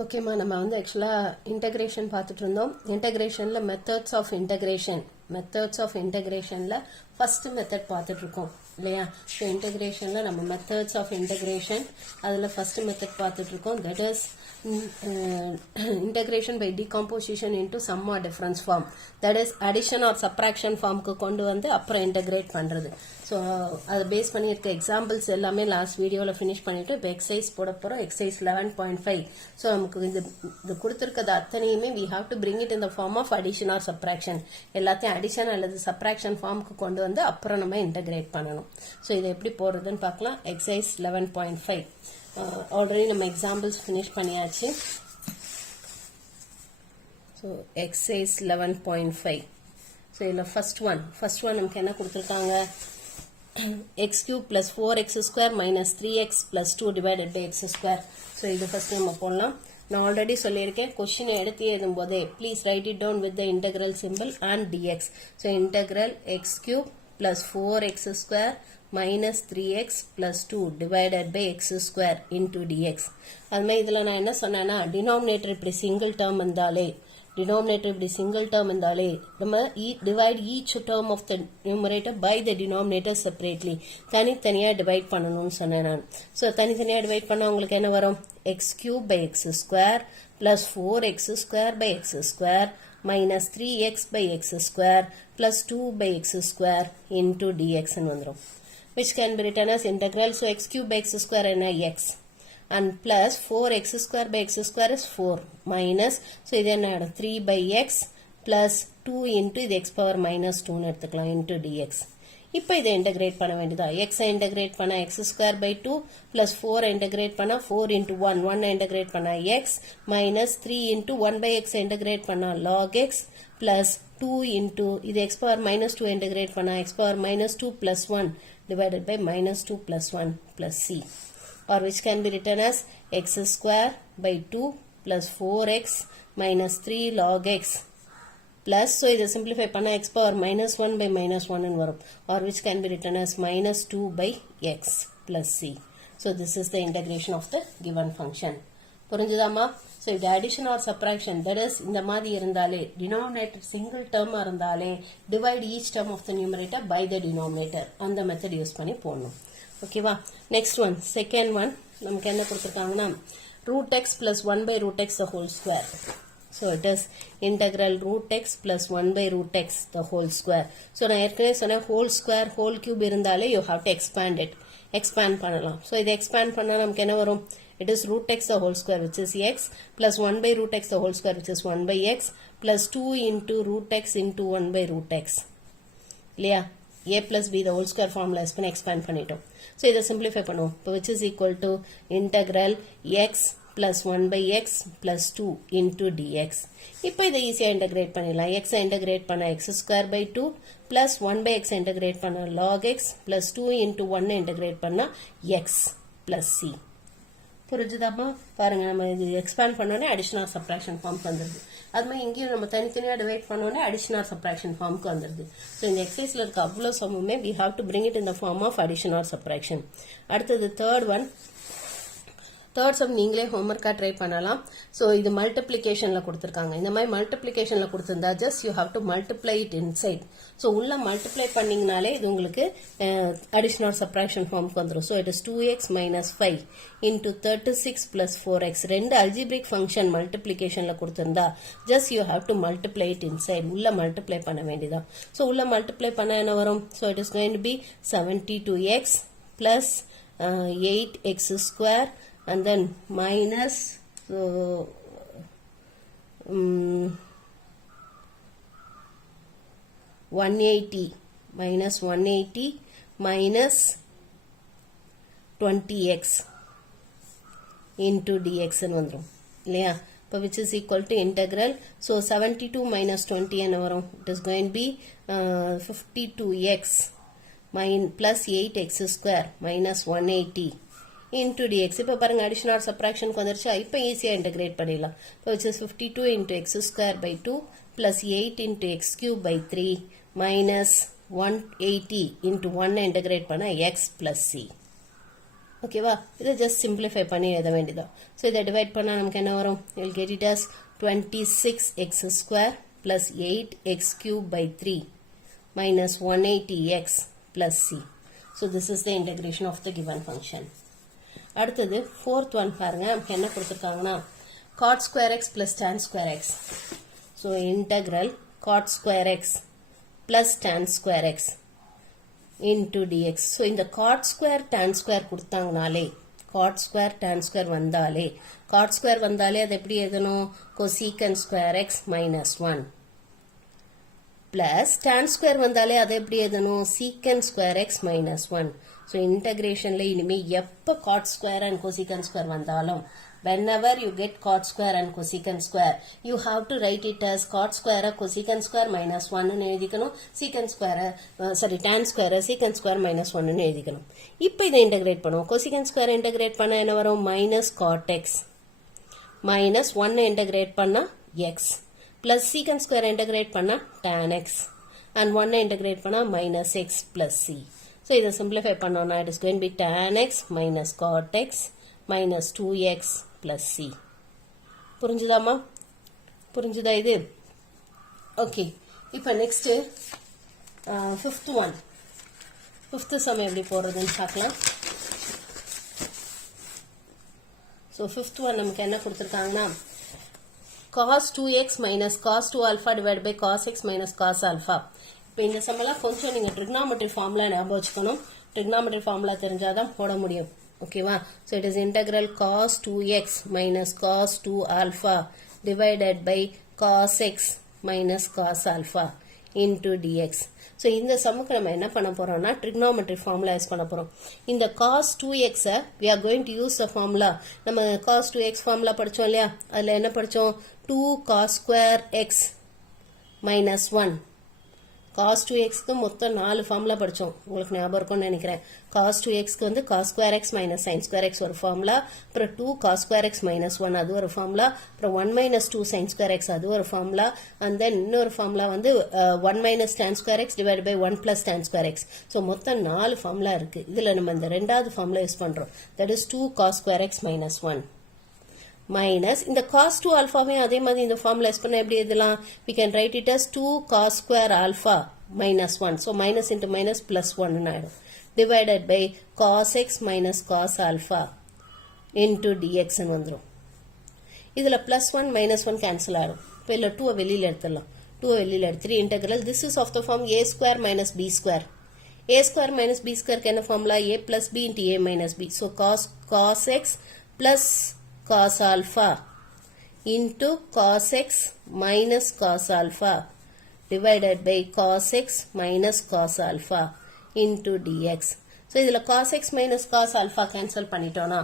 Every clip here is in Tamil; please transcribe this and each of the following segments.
ஓகேம்மா, நம்ம வந்து ஆக்சுவலாக இன்டகிரேஷன் பார்த்துட்டு இருந்தோம். இன்டகிரேஷனில் மெத்தட்ஸ் ஆஃப் இன்டகிரேஷனில் ஃபஸ்ட்டு மெத்தட் பார்த்துட்டு இருக்கோம் இல்லையா? ஸோ இன்டகிரேஷனில் நம்ம மெத்தட்ஸ் ஆஃப் இன்டகிரேஷன் அதில் ஃபஸ்ட்டு மெத்தட் பார்த்துட்டு இருக்கோம். That is integration by decomposition into sum or difference form. That is addition or subtraction form க்கு கொண்டு வந்து அப்புறம் integrate பண்றது. ஸோ அதை பேஸ் பண்ணியிருக்க எக்ஸாம்பிள்ஸ் எல்லாமே லாஸ்ட் வீடியோவில் ஃபினிஷ் பண்ணிட்டு இப்போ எக்ஸசைஸ் போட போகிறோம். எக்ஸசைஸ் 11.5. ஸோ நமக்கு இது கொடுத்துருக்கிறது அத்தனையுமே we have to bring it in the form of addition or subtraction. எல்லாத்தையும் அடிஷன் அல்லது சப்ராக்ஷன் ஃபார்முக்கு கொண்டு வந்து அப்புறம் நம்ம இன்டகிரேட் பண்ணணும். ஸோ இதை எப்படி போடுறதுன்னு பார்க்கலாம். எக்ஸசைஸ் 11.5. ஆல்ரெடி நம்ம எக்ஸாம்பிள்ஸ் ஃபினிஷ் பண்ணியாச்சு. So exercise 11.5. ஸோ இதில் ஃபர்ஸ்ட் ஒன் நமக்கு என்ன கொடுத்துருக்காங்க? x cube plus 4x square minus 3x plus 2 divided by x square. So இது ஃபர்ஸ்ட் நம்ம போடலாம். நான் ஆல்ரெடி சொல்லியிருக்கேன், கொஸ்டினை எடுத்து எழுதும் போதே please write it down with the integral simple and dx. So integral x cube plus 4x square minus 3x plus 2 divided by x square into dx. அது மாதிரி இதில் நான் என்ன சொன்னேன்னா, டினாமினேட்டர் இப்படி சிங்கிள் டேர்ம் இருந்தாலே நம்ம divide each term of the numerator by the denominator separately. தனித்தனியாக டிவைட் பண்ணணும்னு சொன்னேன் நான். ஸோ தனித்தனியாக டிவைட் பண்ணால் உங்களுக்கு என்ன வரும்? x cube by x square plus 4x square by x square minus 3x by x square plus 2 by x square into dx ன்னு வந்துடும். Which can be written as integral. So x cube by x square and x and plus 4x square by x square is 4 minus, so இது என்ன 3 by x plus 2 into இது x power minus 2 எடுத்துக்கலாம் into dx. இப்போ இதை இன்டகிரேட் பண்ண வேண்டியதா. x இன்டகிரேட் பண்ண x square by 2 plus 4 integrate பண்ண 4 into 1 இன்டகிரேட் பண்ண x minus 3 into 1 by x integrate பண்ண log x plus 2 into இது x power minus 2 இன்டகிரேட் பண்ண x power minus 2 plus 1 divided by minus 2 plus 1 plus c, or which can be written as x square by 2 plus 4x minus 3 log x plus, so இதை simplify பண்ண x power minus 1 by minus 1 ன்னு வரும், or which can be written as minus 2 by x plus c. So this is the integration of the given function. புரிஞ்சுதாமா? So if the addition or subtraction, that is இந்த மாதிரி இருந்தாலே denominator single term இருந்தாலே divide each term of the numerator by the denominator. அந்த மெத்தட் யூஸ் பண்ணி போடணும். ஓகேவா? நெக்ஸ்ட் ஒன், செகண்ட் ஒன் நமக்கு என்ன கொடுத்துருக்காங்கன்னா root x plus 1 by root x the whole square. So it is integral root x plus 1 by root x the whole square. So நான் ஏற்கனவே சொன்னேன், whole square whole cube இருந்தாலே you have to expand it. expand பண்ணலாம். So இதை expand பண்ணா நமக்கு என்ன வரும்? It is root x the whole square which is x plus 1 by root x the whole square which is 1 by x plus 2 into root x into 1 by root x. இல்லையா? a plus b the whole square formula is பண்ணி expand பண்ணிட்டோம். So இதை simplify பண்ணுவோம். Which is equal to integral x plus 1 by x plus 2 into dx. இப்போ இதை ஈஸியாக இன்டகிரேட் பண்ணிடலாம். x இன்டகிரேட் பண்ண x square by 2 plus 1 by x integrate பண்ண log x plus 2 into 1 integrate பண்ண x plus c. புரிஞ்சுதாமா? பாருங்க, நம்ம இது எக்ஸ்பேண்ட் பண்ணோன்னே அடிஷனல் சப்ராக்ஷன் ஃபார்முக்கு வந்துருது. அது மாதிரி இங்கேயும் நம்ம தனித்தனியாக டிவைட் பண்ணோன்னே அடிஷனல் சப்ராக்ஷன் ஃபார்முக்கு வந்துருது. ஸோ இந்த எக்ஸசைஸில் இருக்க அவ்வளோ சமமே we have to bring it in the form of addition or subtraction. அடுத்தது தேர்ட் சம் நீங்களே ஹோம்ஒர்க்காக ட்ரை பண்ணலாம். ஸோ இது மல்டிப்ளிகேஷனில் கொடுத்துருக்காங்க. இந்த மாதிரி மல்டிப்ளிகேஷனில் கொடுத்துருந்தா just you have to multiply it inside. So உள்ள மல்டிப்ளை பண்ணிங்கனாலே இது உங்களுக்கு அடிஷனல் சப்ராக்ஷன் ஃபார்முக்கு வந்துடும். So it is 2x minus 5 into 36 plus 4x. ரெண்டு அல்ஜிப்ரிக் ஃபங்க்ஷன் மல்டிப்ளிகேஷனில் கொடுத்துருந்தா just you have to multiply it inside. உள்ள மல்டிப்ளை பண்ண வேண்டியதான். ஸோ உள்ள மல்டிப்ளை பண்ண என்ன வரும்? So it is going to be 72x plus 8x square and then minus 180 minus 180 minus 20x into dx ன்னு வந்துரும் இல்லையா? இப்போ which is equal to integral. So 72 minus 20 என்ன வரும்? It is going to be 52x plus 8x square minus 180 into dx. இப்போ பாருங்க, addition or subtraction வந்துருச்சா? இப்போ ஈஸியாக இன்டகிரேட் பண்ணிடலாம். இப்போ which is 52 into x square by 2 plus 8 into x cube by 3 minus 180 into 1 integrate பண்ண x plus c. ஓகேவா, இதை ஜஸ்ட் சிம்பிளிஃபை பண்ணி எழுத வேண்டியதான். ஸோ இதை டிவைட் பண்ணால் நமக்கு என்ன வரும்? Will get it as 26x² plus 8x³ by 3 minus 180x plus c. So this is the integration of the given function. அடுத்தது fourth one பாருங்க, நமக்கு என்ன கொடுத்துருக்காங்கன்னா cot square x plus tan square x. So integral cot square x plus tan square x into dx. So இந்த cot square tan square கொடுத்தாங்கனாலே, cot square tan square வந்தாலே, cot square வந்தாலே அது எப்படி எழுதணும்? cosecant square x minus 1 plus tan square வந்தாலே அது எப்படி எழுதணும்? secant square x minus 1. So integrationல இனிமே எப்ப cot square and cosecant square வந்தாலும், whenever you get cot square and cosecant square, you have to write it as cot square cosecant square minus 1 ன்னு எழுதிக்கணும், secant square tan square secant square minus 1 ன்னு எழுதிக்கணும். இப்போ இதை இன்டகிரேட் பண்ணுவோம். cosecant square இன்டகிரேட் பண்ணா என்ன வரும்? minus cot x minus 1 integrate பண்ணா x plus secant square integrate பண்ணா tan x and 1 இன்டகிரேட் பண்ணா minus x plus c. So இதை simplify பண்ணோம்னா it is going to be tan x minus cot x minus 2x plus c. புரிஞ்சுதாமா? புரிஞ்சுதா இது? ஓகே, இப்போ next fifth one. Fifth some எப்படி போடுறதுன்னு பார்க்கலாம். ஸோ ஃபிஃப்த் ஒன் நமக்கு என்ன கொடுத்துருக்காங்கன்னா cos 2x minus cos 2 alpha divided by cos x minus cos alpha. இப்போ இந்த சம்மெல்லாம் கொஞ்சம் நீங்கள் ட்ரிக்னாமெட்ரி ஃபார்முலா ஞாபகம் வச்சுக்கணும். ட்ரிக்னாமெட்ரி ஃபார்முலா தெரிஞ்சாதான் போட முடியும். ஓகேவா? So it is integral cos 2x minus cos 2 alpha divided by cos x minus cos alpha into dx. So இந்த சம்முக்கு நம்ம என்ன பண்ண போறோம்னா ட்ரிக்னாமெட்ரி ஃபார்முலா யூஸ் பண்ண போறோம். இந்த cos 2x we are going to use the formula. நம்ம cos 2x ஃபார்முலா படிச்சோம் இல்லையா? அதுல என்ன படிச்சோம்? 2 cos square x minus 1. cos 2xக்கு மொத்தம் 4 ஃபார்முலா படிச்சோம். உங்களுக்கு ஞாபகம் இருக்கும்னு நினைக்கிறேன். cos 2xக்கு வந்து cos square x minus sin square x ஒரு ஃபார்முலா, அப்புறம் 2 cos square x minus 1 அது ஒரு ஃபார்முலா, அப்புறம் 1 minus 2 sin square x அது ஒரு ஃபார்முலா, and then இன்னொரு ஃபார்முலா வந்து 1 minus tan square x divided by 1 plus tan square x. So மொத்தம் 4 ஃபார்முலா இருக்கு. இதுல நம்ம இந்த ரெண்டாவது ஃபார்முலா யூஸ் பண்றோம். that is 2 cos square x minus 1 minus இந்த cos 2 alphaவையும் அதே மாதிரி இந்த ஃபார்முலா யூஸ் பண்ண எப்படி எழுதலாம்? we can write it as 2 cos square alpha minus 1. so minus into minus plus 1 ஆயிடும். divided by cos x minus cos alpha into dx ன்னு வந்துரும். இதுல plus 1 minus 1 cancel ஆயிடும். இப்போ இல்ல 2 வெளியில எடுத்துடலாம். 2 வெளியில எடுத்துட்டு integral this is of the form a square minus b square. a square minus b square என்ன formula? a plus b into a minus b. so cos x plus cos alpha into cos x minus cos alpha divided by cos x minus cos alpha into dx. So இதுல cos x minus cos alpha cancel பண்ணிட்டோம்னா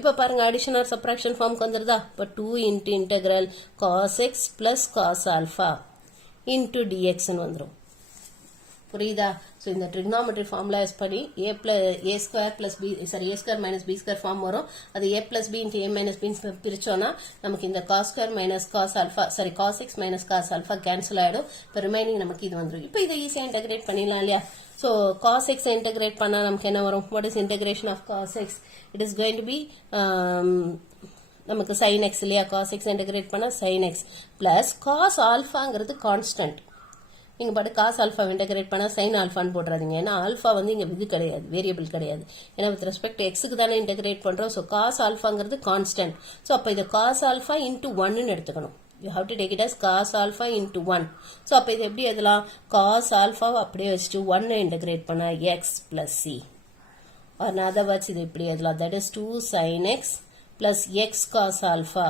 இப்ப பாருங்க addition or subtraction form வந்துருதா? இப்ப 2 into integral cos x plus cos alpha into dx ன்னு வந்துரும். புரியுதா? ஸோ இந்த ட்ரிக்னாமெட்ரி ஃபார்முலா யூஸ் பண்ணி a square plus b a square minus b square form வரும். அது a plus b into a minus b பிரிச்சோம்னா நமக்கு இந்த cos square minus cos alpha cos x minus cos alpha cancel ஆயிடும். இப்போ ரிமைனிங் நமக்கு இது வந்துடும். இப்போ இதை ஈஸியாக இன்டகிரேட் பண்ணிடலாம் இல்லையா? ஸோ cos x இன்டகிரேட் பண்ணா நமக்கு என்ன வரும்? What is integration of cos x? It is going to be நமக்கு sin x இல்லையா? cos x இன்டகிரேட் பண்ணா sin x பிளஸ் cos ஆல்ஃபாங்கிறது கான்ஸ்டன்ட். நீங்க பாட்டு cos ஆல்ஃபா இன்டகிரேட் பண்ணா sin ஆல்ஃபான்னு போடுறாதீங்க. ஏன்னா ஆல்ஃபா வந்து இங்க இது கிடையாது, வேரியபிள் கிடையாது. ஏன்னா வித் ரெஸ்பெக்ட் எக்ஸுக்கு தானே இன்டகிரேட் பண்றோம். ஸோ cos ஆல்ஃபாங்கிறது கான்ஸ்டன்ட். ஸோ அப்போ இதை cos ஆல்ஃபா இன்டூ 1 எடுத்துக்கணும். you have to take it as cos alpha into 1. So அப்போ இது எப்படி எழுதலாம்? cos alpha அப்படியே வச்சுட்டு 1 இன்டகிரேட் பண்ணா x plus c. or in other words இது இப்படி எழுதலாம். that is 2 sin x plus x cos alpha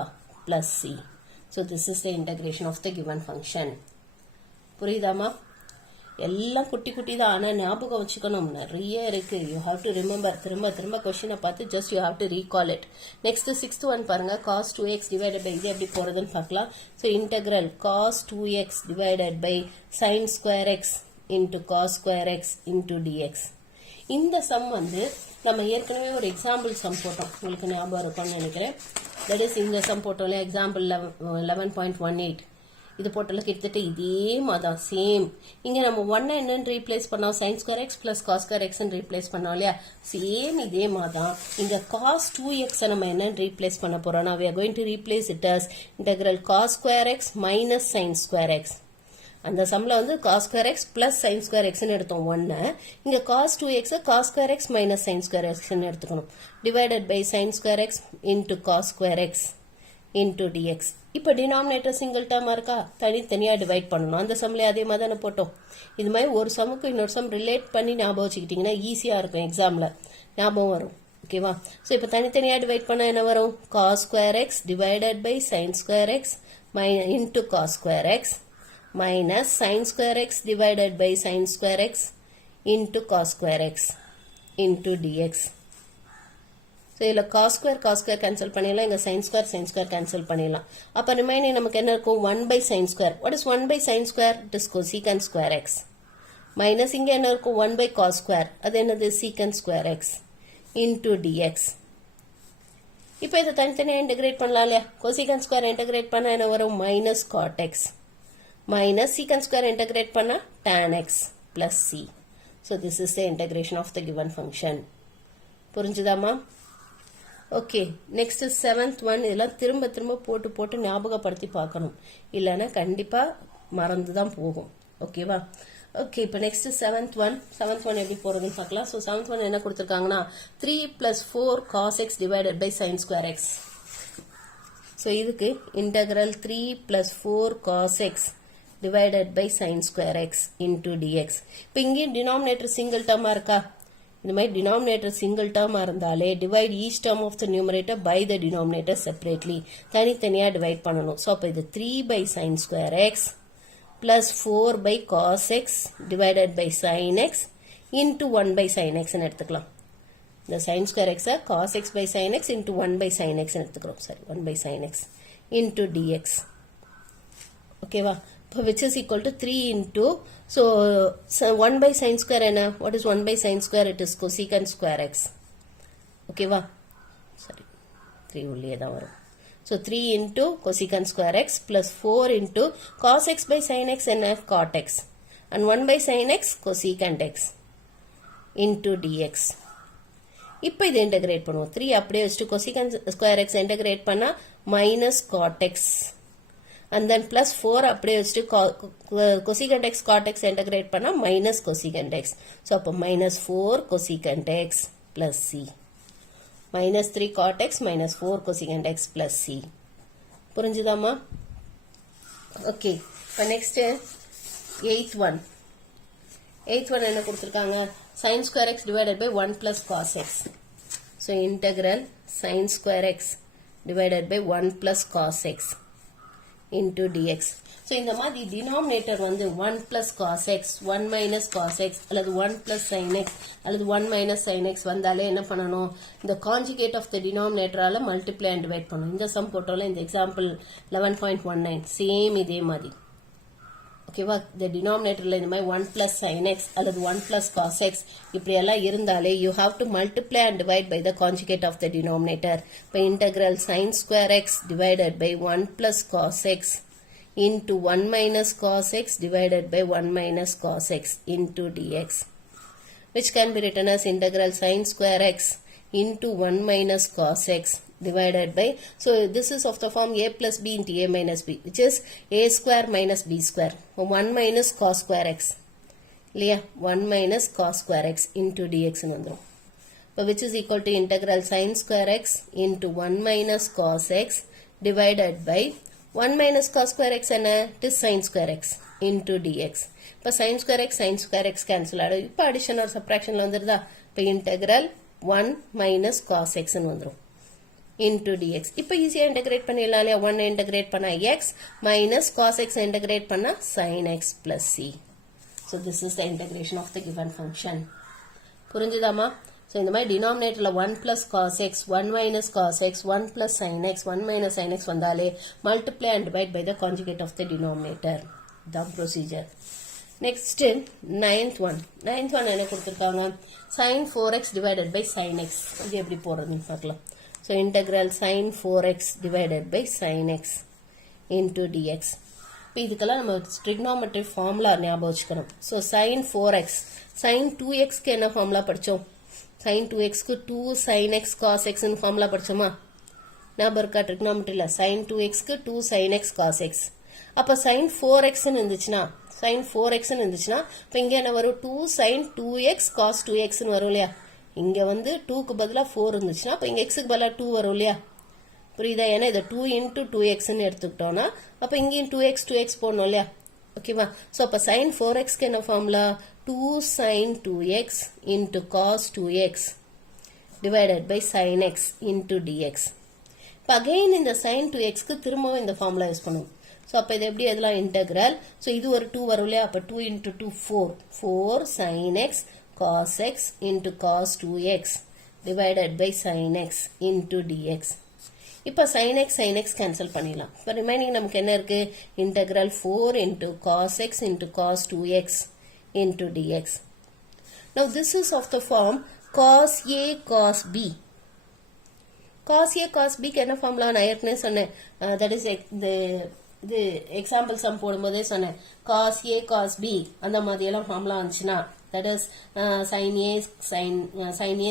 plus c. so this is the integration of the given function. புரியுதாமா? எல்லாம் குட்டி குட்டி தான், ஆனா ஞாபகம் வச்சுக்கணும், நிறைய இருக்கு. You have to remember. திரும்ப திரும்ப கொஸ்டினை பார்த்து just you have to recall it. Next 6th one பாருங்க. cos 2x டிவைடட் பை இது எப்படி போறதுன்னு பார்க்கலாம். So integral cos 2x divided by sin square x into cos square x into dx. இந்த சம் வந்து நம்ம ஏற்கனவே ஒரு எக்ஸாம்பிள் சம் போட்டோம், உங்களுக்கு ஞாபகம் இருக்கும்னு நினைக்கிறேன். தட் இஸ் இந்த சம் போட்டோம்ல, எக்ஸாம்பிள் 11.18. இது போட்டாலும் கிட்டத்தட்ட இதே மாதிரி சேம். இங்க நம்ம 1 என்னன்னு ரீப்ளேஸ் பண்ணோம், sin square x plus cos square x replace பண்ணோம் இல்லையா, சேம் இதே மாதிரி இங்க cos 2x நம்ம என்னன்னு ரீப்ளேஸ் பண்ண போறோம். we are going to replace it as integral cos square x minus sin square x. அந்த சம்ல வந்து cos square x plus sin square x ன்னு எடுத்தோம் 1. இங்க cos 2x cos square x minus sin square x ன்னு எடுத்துக்கணும். divided by sin square x into cos square x into dx. இப்ப டினாமினேட்டர் சிங்கிள் டேர்மா இருக்கா, தனித்தனியா டிவைட் பண்ணணும். அந்த சம்ல அதே மாதிரி தானே போட்டோம். இது மாதிரி ஒரு சமுக்கு இன்னொரு சம் ரிலேட் பண்ணி ஞாபகம் வச்சுக்கிட்டீங்கன்னா ஈஸியா இருக்கும், எக்ஸாம்ல ஞாபகம் வரும். ஓகேவா? சோ இப்ப தனித்தனியா டிவைட் பண்ணா என்ன வரும், cos square x divided by sin square x into cos square x minus sin square x divided by sin square x into cos square x into dx. So, இதுல cos square cancel பண்ணிடலாம், இங்க sin square cancel பண்ணிடலாம். அப்ப ரிமைனிங் நமக்கு என்ன இருக்கும், 1 by sin square. What is 1 by sin square? It is cosecant square x. Minus இங்க என்ன இருக்கும், 1 by cos square. அது என்னது, secant square x into dx. இப்ப இதை தனித்தனியா இன்டகிரேட் பண்ணலாம் இல்லையா, cosecant square இன்டகிரேட் பண்ணா என்ன வரும், minus cot x. Minus secant square integrate panna tan x plus c. So this is the integration of the given function. புரிஞ்சுதாமா? Okay, next is 7th one. இதெல்லாம் திரும்ப போட்டு ஞாபகப்படுத்தி பார்க்கணும், இல்லைன்னா கண்டிப்பா மறந்துதான் போகும். ஓகேவா? ஓகே, இப்போ நெக்ஸ்ட் 7th one எப்படி போறதுன்னு பார்க்கலாம். ஸோ 7th one என்ன கொடுத்துருக்காங்கன்னா 3 plus 4 cos x divided by sin square x. So இதுக்கு integral 3 plus 4 cos x divided by sin square x into dx. இப்போ இங்கே denominator single term இருக்கா, இந்த மாதிரி denominator single term இருந்தாலே divide each term of the numerator by the denominator separately. தனித்தனியா divide பண்ணணும். ஸோ அப்போ இது 3 by sin square x plus 4 by cos x divided by sin x into 1 by sin x ன்னு எடுத்துக்கலாம். இந்த sin square x cos x by sin x into 1 by sin x ன்னு எடுத்துக்கிறோம். சரி, 1 by sin x into dx. ஓகேவா? which is equal to 3 into, so 1 by sin square என்ன, what is 1 by sin square? It is cosecant square x. ஓகேவா? சரி, 3 உள்ளே தான் வரும். So 3 into cosecant square x plus 4 into cos x by sin x என்ன, cot x, and 1 by sin x cosecant x into dx. இப்போ இது இன்டகிரேட் பண்ணுவோம். 3 அப்படியே வச்சுட்டு cosecant square x இன்டகிரேட் பண்ணா minus cot x, and then plus 4 அப்படியே வச்சுட்டு cosecant x cot x integrate பண்ணா minus cosecant x. so அப்போ minus 4 cosecant x plus c. minus 3 cot x minus 4 cosecant x plus c. புரிஞ்சுதாமா? ஓகே, இப்போ நெக்ஸ்ட் 8th one என்ன கொடுத்துருக்காங்க, sin square x divided by 1 plus cos x. so integral sin square x divided by 1 plus cos x into dx. so இந்த மாதிரி denominator வந்து 1 plus cos x 1 minus cos x அல்லது 1 plus sin x அல்லது 1 minus sin x வந்தாலே என்ன பண்ணணும், இந்த conjugate of the denominator ஆல multiply and divide பண்ணணும். இந்த sum போட்டாலும் இந்த example 11.19 சேம் இதே மாதிரி. ஓகேவா? இந்த denominatorல இந்த மாதிரி 1 plus sin x அல்லது 1 plus cos x இப்படி எல்லாம் இருந்தாலே you have to multiply and divide by the conjugate of the denominator. இப்போ integral sin square x divided by 1 plus cos x into 1 minus cos x divided by 1 minus cos x into dx, which can be written as integral sin square x into 1 minus cos x divided by, so this is of the form a plus b into a minus b, which is a square minus b square, 1 minus cos square x இல்லையா, 1 minus cos square x into dx ன்னு வந்துரும். which is equal to integral sin square x into 1 minus cos x divided by 1 minus cos square x என்ன, it is sin square x into dx. இப்போ sin square x cancel ஆடும். இப்போ addition or subtraction வந்துருதா, இப்போ integral 1 minus cos x ன்னு வந்துரும் into dx. இப்போ ஈஸியா இன்டகிரேட் பண்ணிடலாம் இல்லையா, 1 இன்டகிரேட் பண்ணா x minus cos x integrate பண்ணா sin x plus c. so this is the integration of the given function. புரிஞ்சுதாமா? so இந்த மாதிரி denominatorல 1 plus cos x 1 minus cos x 1 plus sin x 1 minus sin x வந்தாலே multiply and divide by the conjugate of the denominator. the procedure. next 9th one என்ன கொடுத்திருக்காங்க, sin 4x divided by sin x. இது எப்படி போறதுன்னு பார்க்கலாம். so integral sin 4x divided by sin x into dx. இப்போ இதுக்கெல்லாம் நம்ம ட்ரிக்னாமெட்ரி ஃபார்முலா ஞாபகம் வச்சுக்கணும். ஸோ sin 4x sin 2xக்கு என்ன ஃபார்முலா படித்தோம்? sin 2xக்கு 2 sin x cos x formula படித்தோமா? ஞாபகம் இருக்கா? ட்ரிக்னாமெட்ரியில் sin 2xக்கு 2 sin x cos x. அப்போ sin 4x இருந்துச்சுன்னா sin 4x இருந்துச்சுன்னா இப்போ இங்கே என்ன வரும்? 2 sin 2x cos 2x வரும் இல்லையா? இங்கே வந்து 2க்கு பதிலாக 4 இருந்துச்சுன்னா இப்போ இங்கே எக்ஸுக்கு பதிலாக 2 வரும் இல்லையா? புரியுதா? ஏன்னா இதை 2 into 2xன்னு எடுத்துக்கிட்டோம்னா அப்போ இங்கேயும் 2x போடணும் இல்லையா? ஓகேவா? ஸோ அப்போ sin 4xக்கு என்ன formula? 2 sin 2x into cos 2x divided by sin x into dx. இப்போ அகைன் இந்த sin 2xக்கு திரும்பவும் இந்த ஃபார்முலா யூஸ் பண்ணுவோம். ஸோ அப்போ இது எப்படி எதெல்லாம் இன்டெக்ரல்? ஸோ இது ஒரு 2 வரும் இல்லையா? அப்போ 2 into 2 4 sin x cos x into cos 2x divided by sin x into dx. இப்போ sin x cancel பண்ணிடலாம். இப்போ ரிமைனிங் நமக்கு என்ன இருக்கு? Integral 4 into cos x into cos 2x into dx. Now this is of the form cos a cos b. cos a cos b க்கு என்ன ஃபார்முலா? நான் ஏற்கனவே சொன்னேன். தட் இஸ் இது எக்ஸாம்பிள் சம் போடும்போதே சொன்னேன். cos a cos b அந்த மாதிரி எல்லாம் ஃபார்முலா வந்துச்சுன்னா that is sin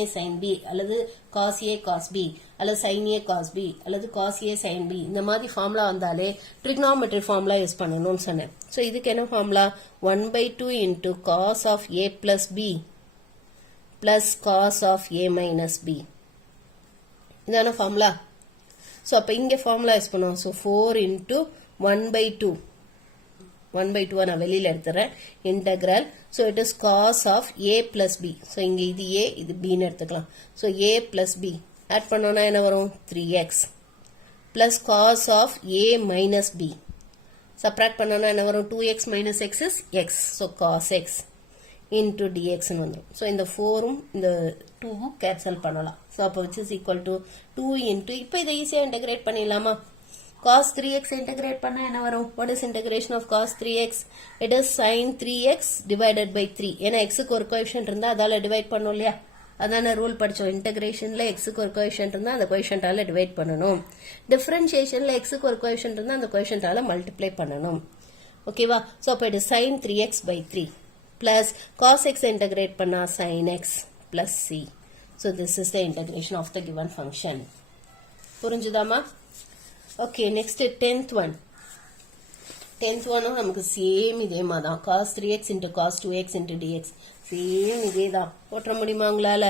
a sin b அல்லது cos a cos b அல்லது sin a cos b அல்லது cos a sin b இந்த மாதிரி ஃபார்முலா வந்தாலே ட்ரிக்னாமெட்ரி ஃபார்முலா யூஸ் பண்ணணும்னு சொன்னேன். ஸோ இதுக்கு என்ன formula? 1/2 into cos of a plus b plus cos of a minus b. இதான ஃபார்முலா. ஸோ அப்போ இங்கே ஃபார்முலா யூஸ் பண்ணுவோம். ஸோ 4 into 1/2 நான் வெளியில் எடுத்துறேன். Integral so it is cos of a plus b. So இங்கே இது ஏ இது பின்னு எடுத்துக்கலாம். So a plus b add பண்ணோன்னா என்ன வரும்? 3x plus cos of a minus b. Subtract பண்ணோன்னா என்ன வரும்? 2x minus x is x. So cos x into டிஎக்ஸ்னு வந்துடும். ஸோ இந்த 4ம் இந்த 2வும் கேன்சல் பண்ணலாம். ஸோ அப்போ which is equal to 2 into இப்போ இதை ஈஸியாக இன்டெகிரேட் பண்ணிடலாமா? cos 3x integrate பண்ணா என்ன வரும்? What is integration of cos 3x? It is sin 3x divided by 3. ஏன்னா xக்கு ஒரு கோஎஃபிஷியன்ட் இருந்தா அதால டிவைட் பண்ணணும் இல்லையா? அதான ரூல் படிச்சோம். இன்டகிரேஷன்ல xக்கு ஒரு கோஎஃபிஷியன்ட் இருந்தா அந்த கோஎஃபிஷியன்ட்டால டிவைட் பண்ணணும். டிஃபரன்ஷியேஷன்ல xக்கு ஒரு கோஎஃபிஷியன்ட் இருந்தா அந்த கோஎஃபிஷியன்ட்டால மல்டிப்ளை பண்ணணும். ஓகேவா? சோ அப்ப இது sin 3x by 3 plus cos x integrate பண்ணா sin x plus c. So this is the integration of the given function. புரிஞ்சுதாமா? Okay, next 10th one. 10th one நமக்கு சேம் இதே மாதிரி தான். cos 3x into cos 2x into dx. Same இதே தான். போற்ற முடியுமா உங்களால?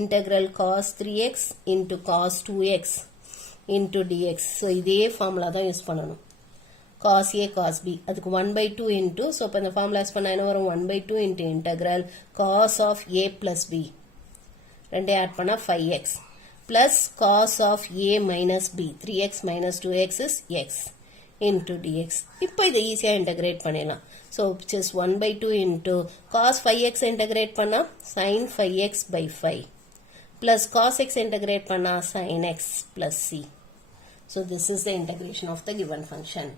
integral cos 3x into cos 2x into dx. So இதே ஃபார்முலா தான் யூஸ் பண்ணணும். cos a cos b அதுக்கு 1/2 into so அப்ப இந்த ஃபார்முலா யூஸ் பண்ணா என்ன வரும்? 1/2 into integral cos of a plus b. ரெண்டே ஆட் பண்ணா 5x. plus cos of a minus b 3x minus 2x is x into dx. இப்போ இதை ஈஸியா இன்டகிரேட் பண்ணிடலாம். so which is 1/2 into cos 5x integrate பண்ணா sin 5x by 5 plus cos x integrate பண்ணா sin x plus c. so this is the integration of the given function.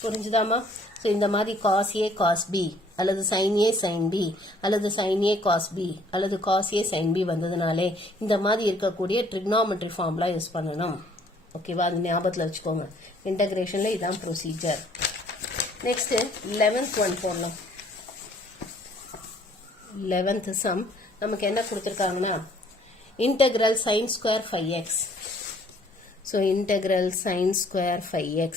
புரிஞ்சுதாமா? so இந்த மாதிரி cos a cos b அல்லது sin a sin b அல்லது sin a cos b அல்லது cos a sin b வந்ததுனாலே இந்த மாதிரி இருக்கக்கூடிய ட்ரிக்னாமெட்ரி ஃபார்முலா யூஸ் பண்ணணும். ஓகேவா? அது ஞாபகத்துல வச்சுக்கோங்க. இன்டகிரேஷன்ல இதான் ப்ரொசீஜர். நெக்ஸ்ட் 11th ஒன் போடலாம். 11th சம் நமக்கு என்ன கொடுத்திருக்காங்கன்னா integral sin square 5x. so integral sin square 5x.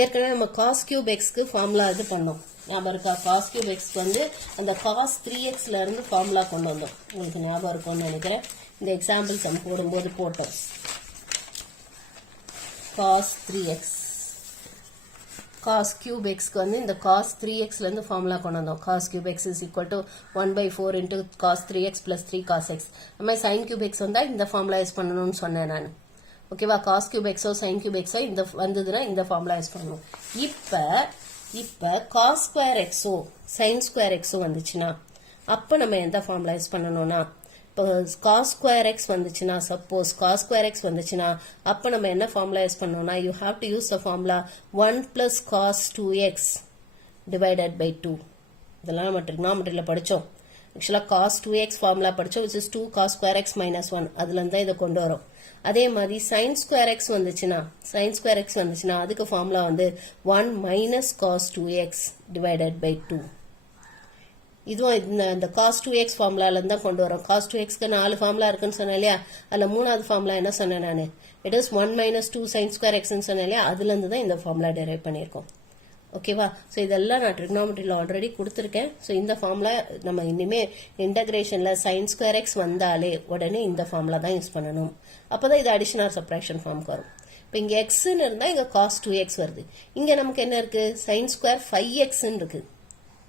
ஏற்கனவே நம்ம cos cube xக்கு ஃபார்முலா இது பண்ணோம். ஞாபகம் இருக்கா? cos cube xக்கு வந்து அந்த cos 3xல இருந்து ஃபார்முலா கொண்டு வந்தோம். உங்களுக்கு ஞாபகம் இருக்கும்னு நினைக்கிறேன். இந்த எக்ஸாம்பிள் சம் போடும்போது போட்டோம். cos 3x cos cube xக்கு வந்து இந்த cos 3xல இருந்து ஃபார்முலா கொண்டு வந்தோம். cos cube x is equal to 1/4 into cos 3x plus 3 cos x. நம்ம sin cube x வந்தா இந்த ஃபார்முலா யூஸ் பண்ணணும்னு சொன்னேன் நான். ஓகேவா? cos cube x sin cube x இந்த வந்ததுன்னா இந்த ஃபார்முலா யூஸ் பண்ணுவோம். இப்ப cos square x sin square x வந்துச்சுன்னா அப்ப நம்ம எந்த ஃபார்முலா யூஸ் பண்ணணும்னா இப்போ cos square x வந்துச்சுன்னா சப்போஸ் cos square x வந்துச்சுன்னா அப்ப நம்ம என்ன ஃபார்முலா யூஸ் பண்ணணும்னா you have to use the formula 1 plus cos 2x divided by 2. இதெல்லாம் நம்ம ட்ரிக்னாமெட்ரியில படிச்சோம். ஆக்சுவலா cos 2x ஃபார்முலா படிச்சோம் which is 2 cos square x minus 1. அதுல இருந்தா இதை கொண்டு வரோம். அதே மாதிரி sin square x வந்துச்சுன்னா அதுக்கு ஃபார்முலா வந்து 1 minus cos 2x divided by 2. இதுவும் இந்த cos 2x ஃபார்முலால இருந்து தான் கொண்டு வரோம். cos 2xக்கு 4 ஃபார்முலா இருக்குன்னு சொன்னேன் இல்லையா, அதுல மூணாவது ஃபார்முலா என்ன சொன்னேன் நான், it is 1 minus 2 sin square x ன்னு சொன்னேன் இல்லையா, அதுல இருந்து தான் இந்த ஃபார்முலா டெரைவ் பண்ணியிருக்கோம். ஓகேவா? ஸோ இதெல்லாம் நான் ட்ரிக்னாமெட்ரியில் ஆல்ரெடி கொடுத்துருக்கேன். ஸோ இந்த ஃபார்முலா நம்ம இனிமே இன்டகிரேஷனில் sin square x வந்தாலே உடனே இந்த ஃபார்முலா தான் யூஸ் பண்ணணும். அப்போ தான் இது அடிஷன் ஆர் சப்ராக்ஷன் ஃபார்முக்கு வரும். இப்போ இங்கே எக்ஸ்ன்னு இருந்தால் இங்கே cos 2x வருது. இங்கே நமக்கு என்ன இருக்கு, sin square 5xன்னு இருக்கு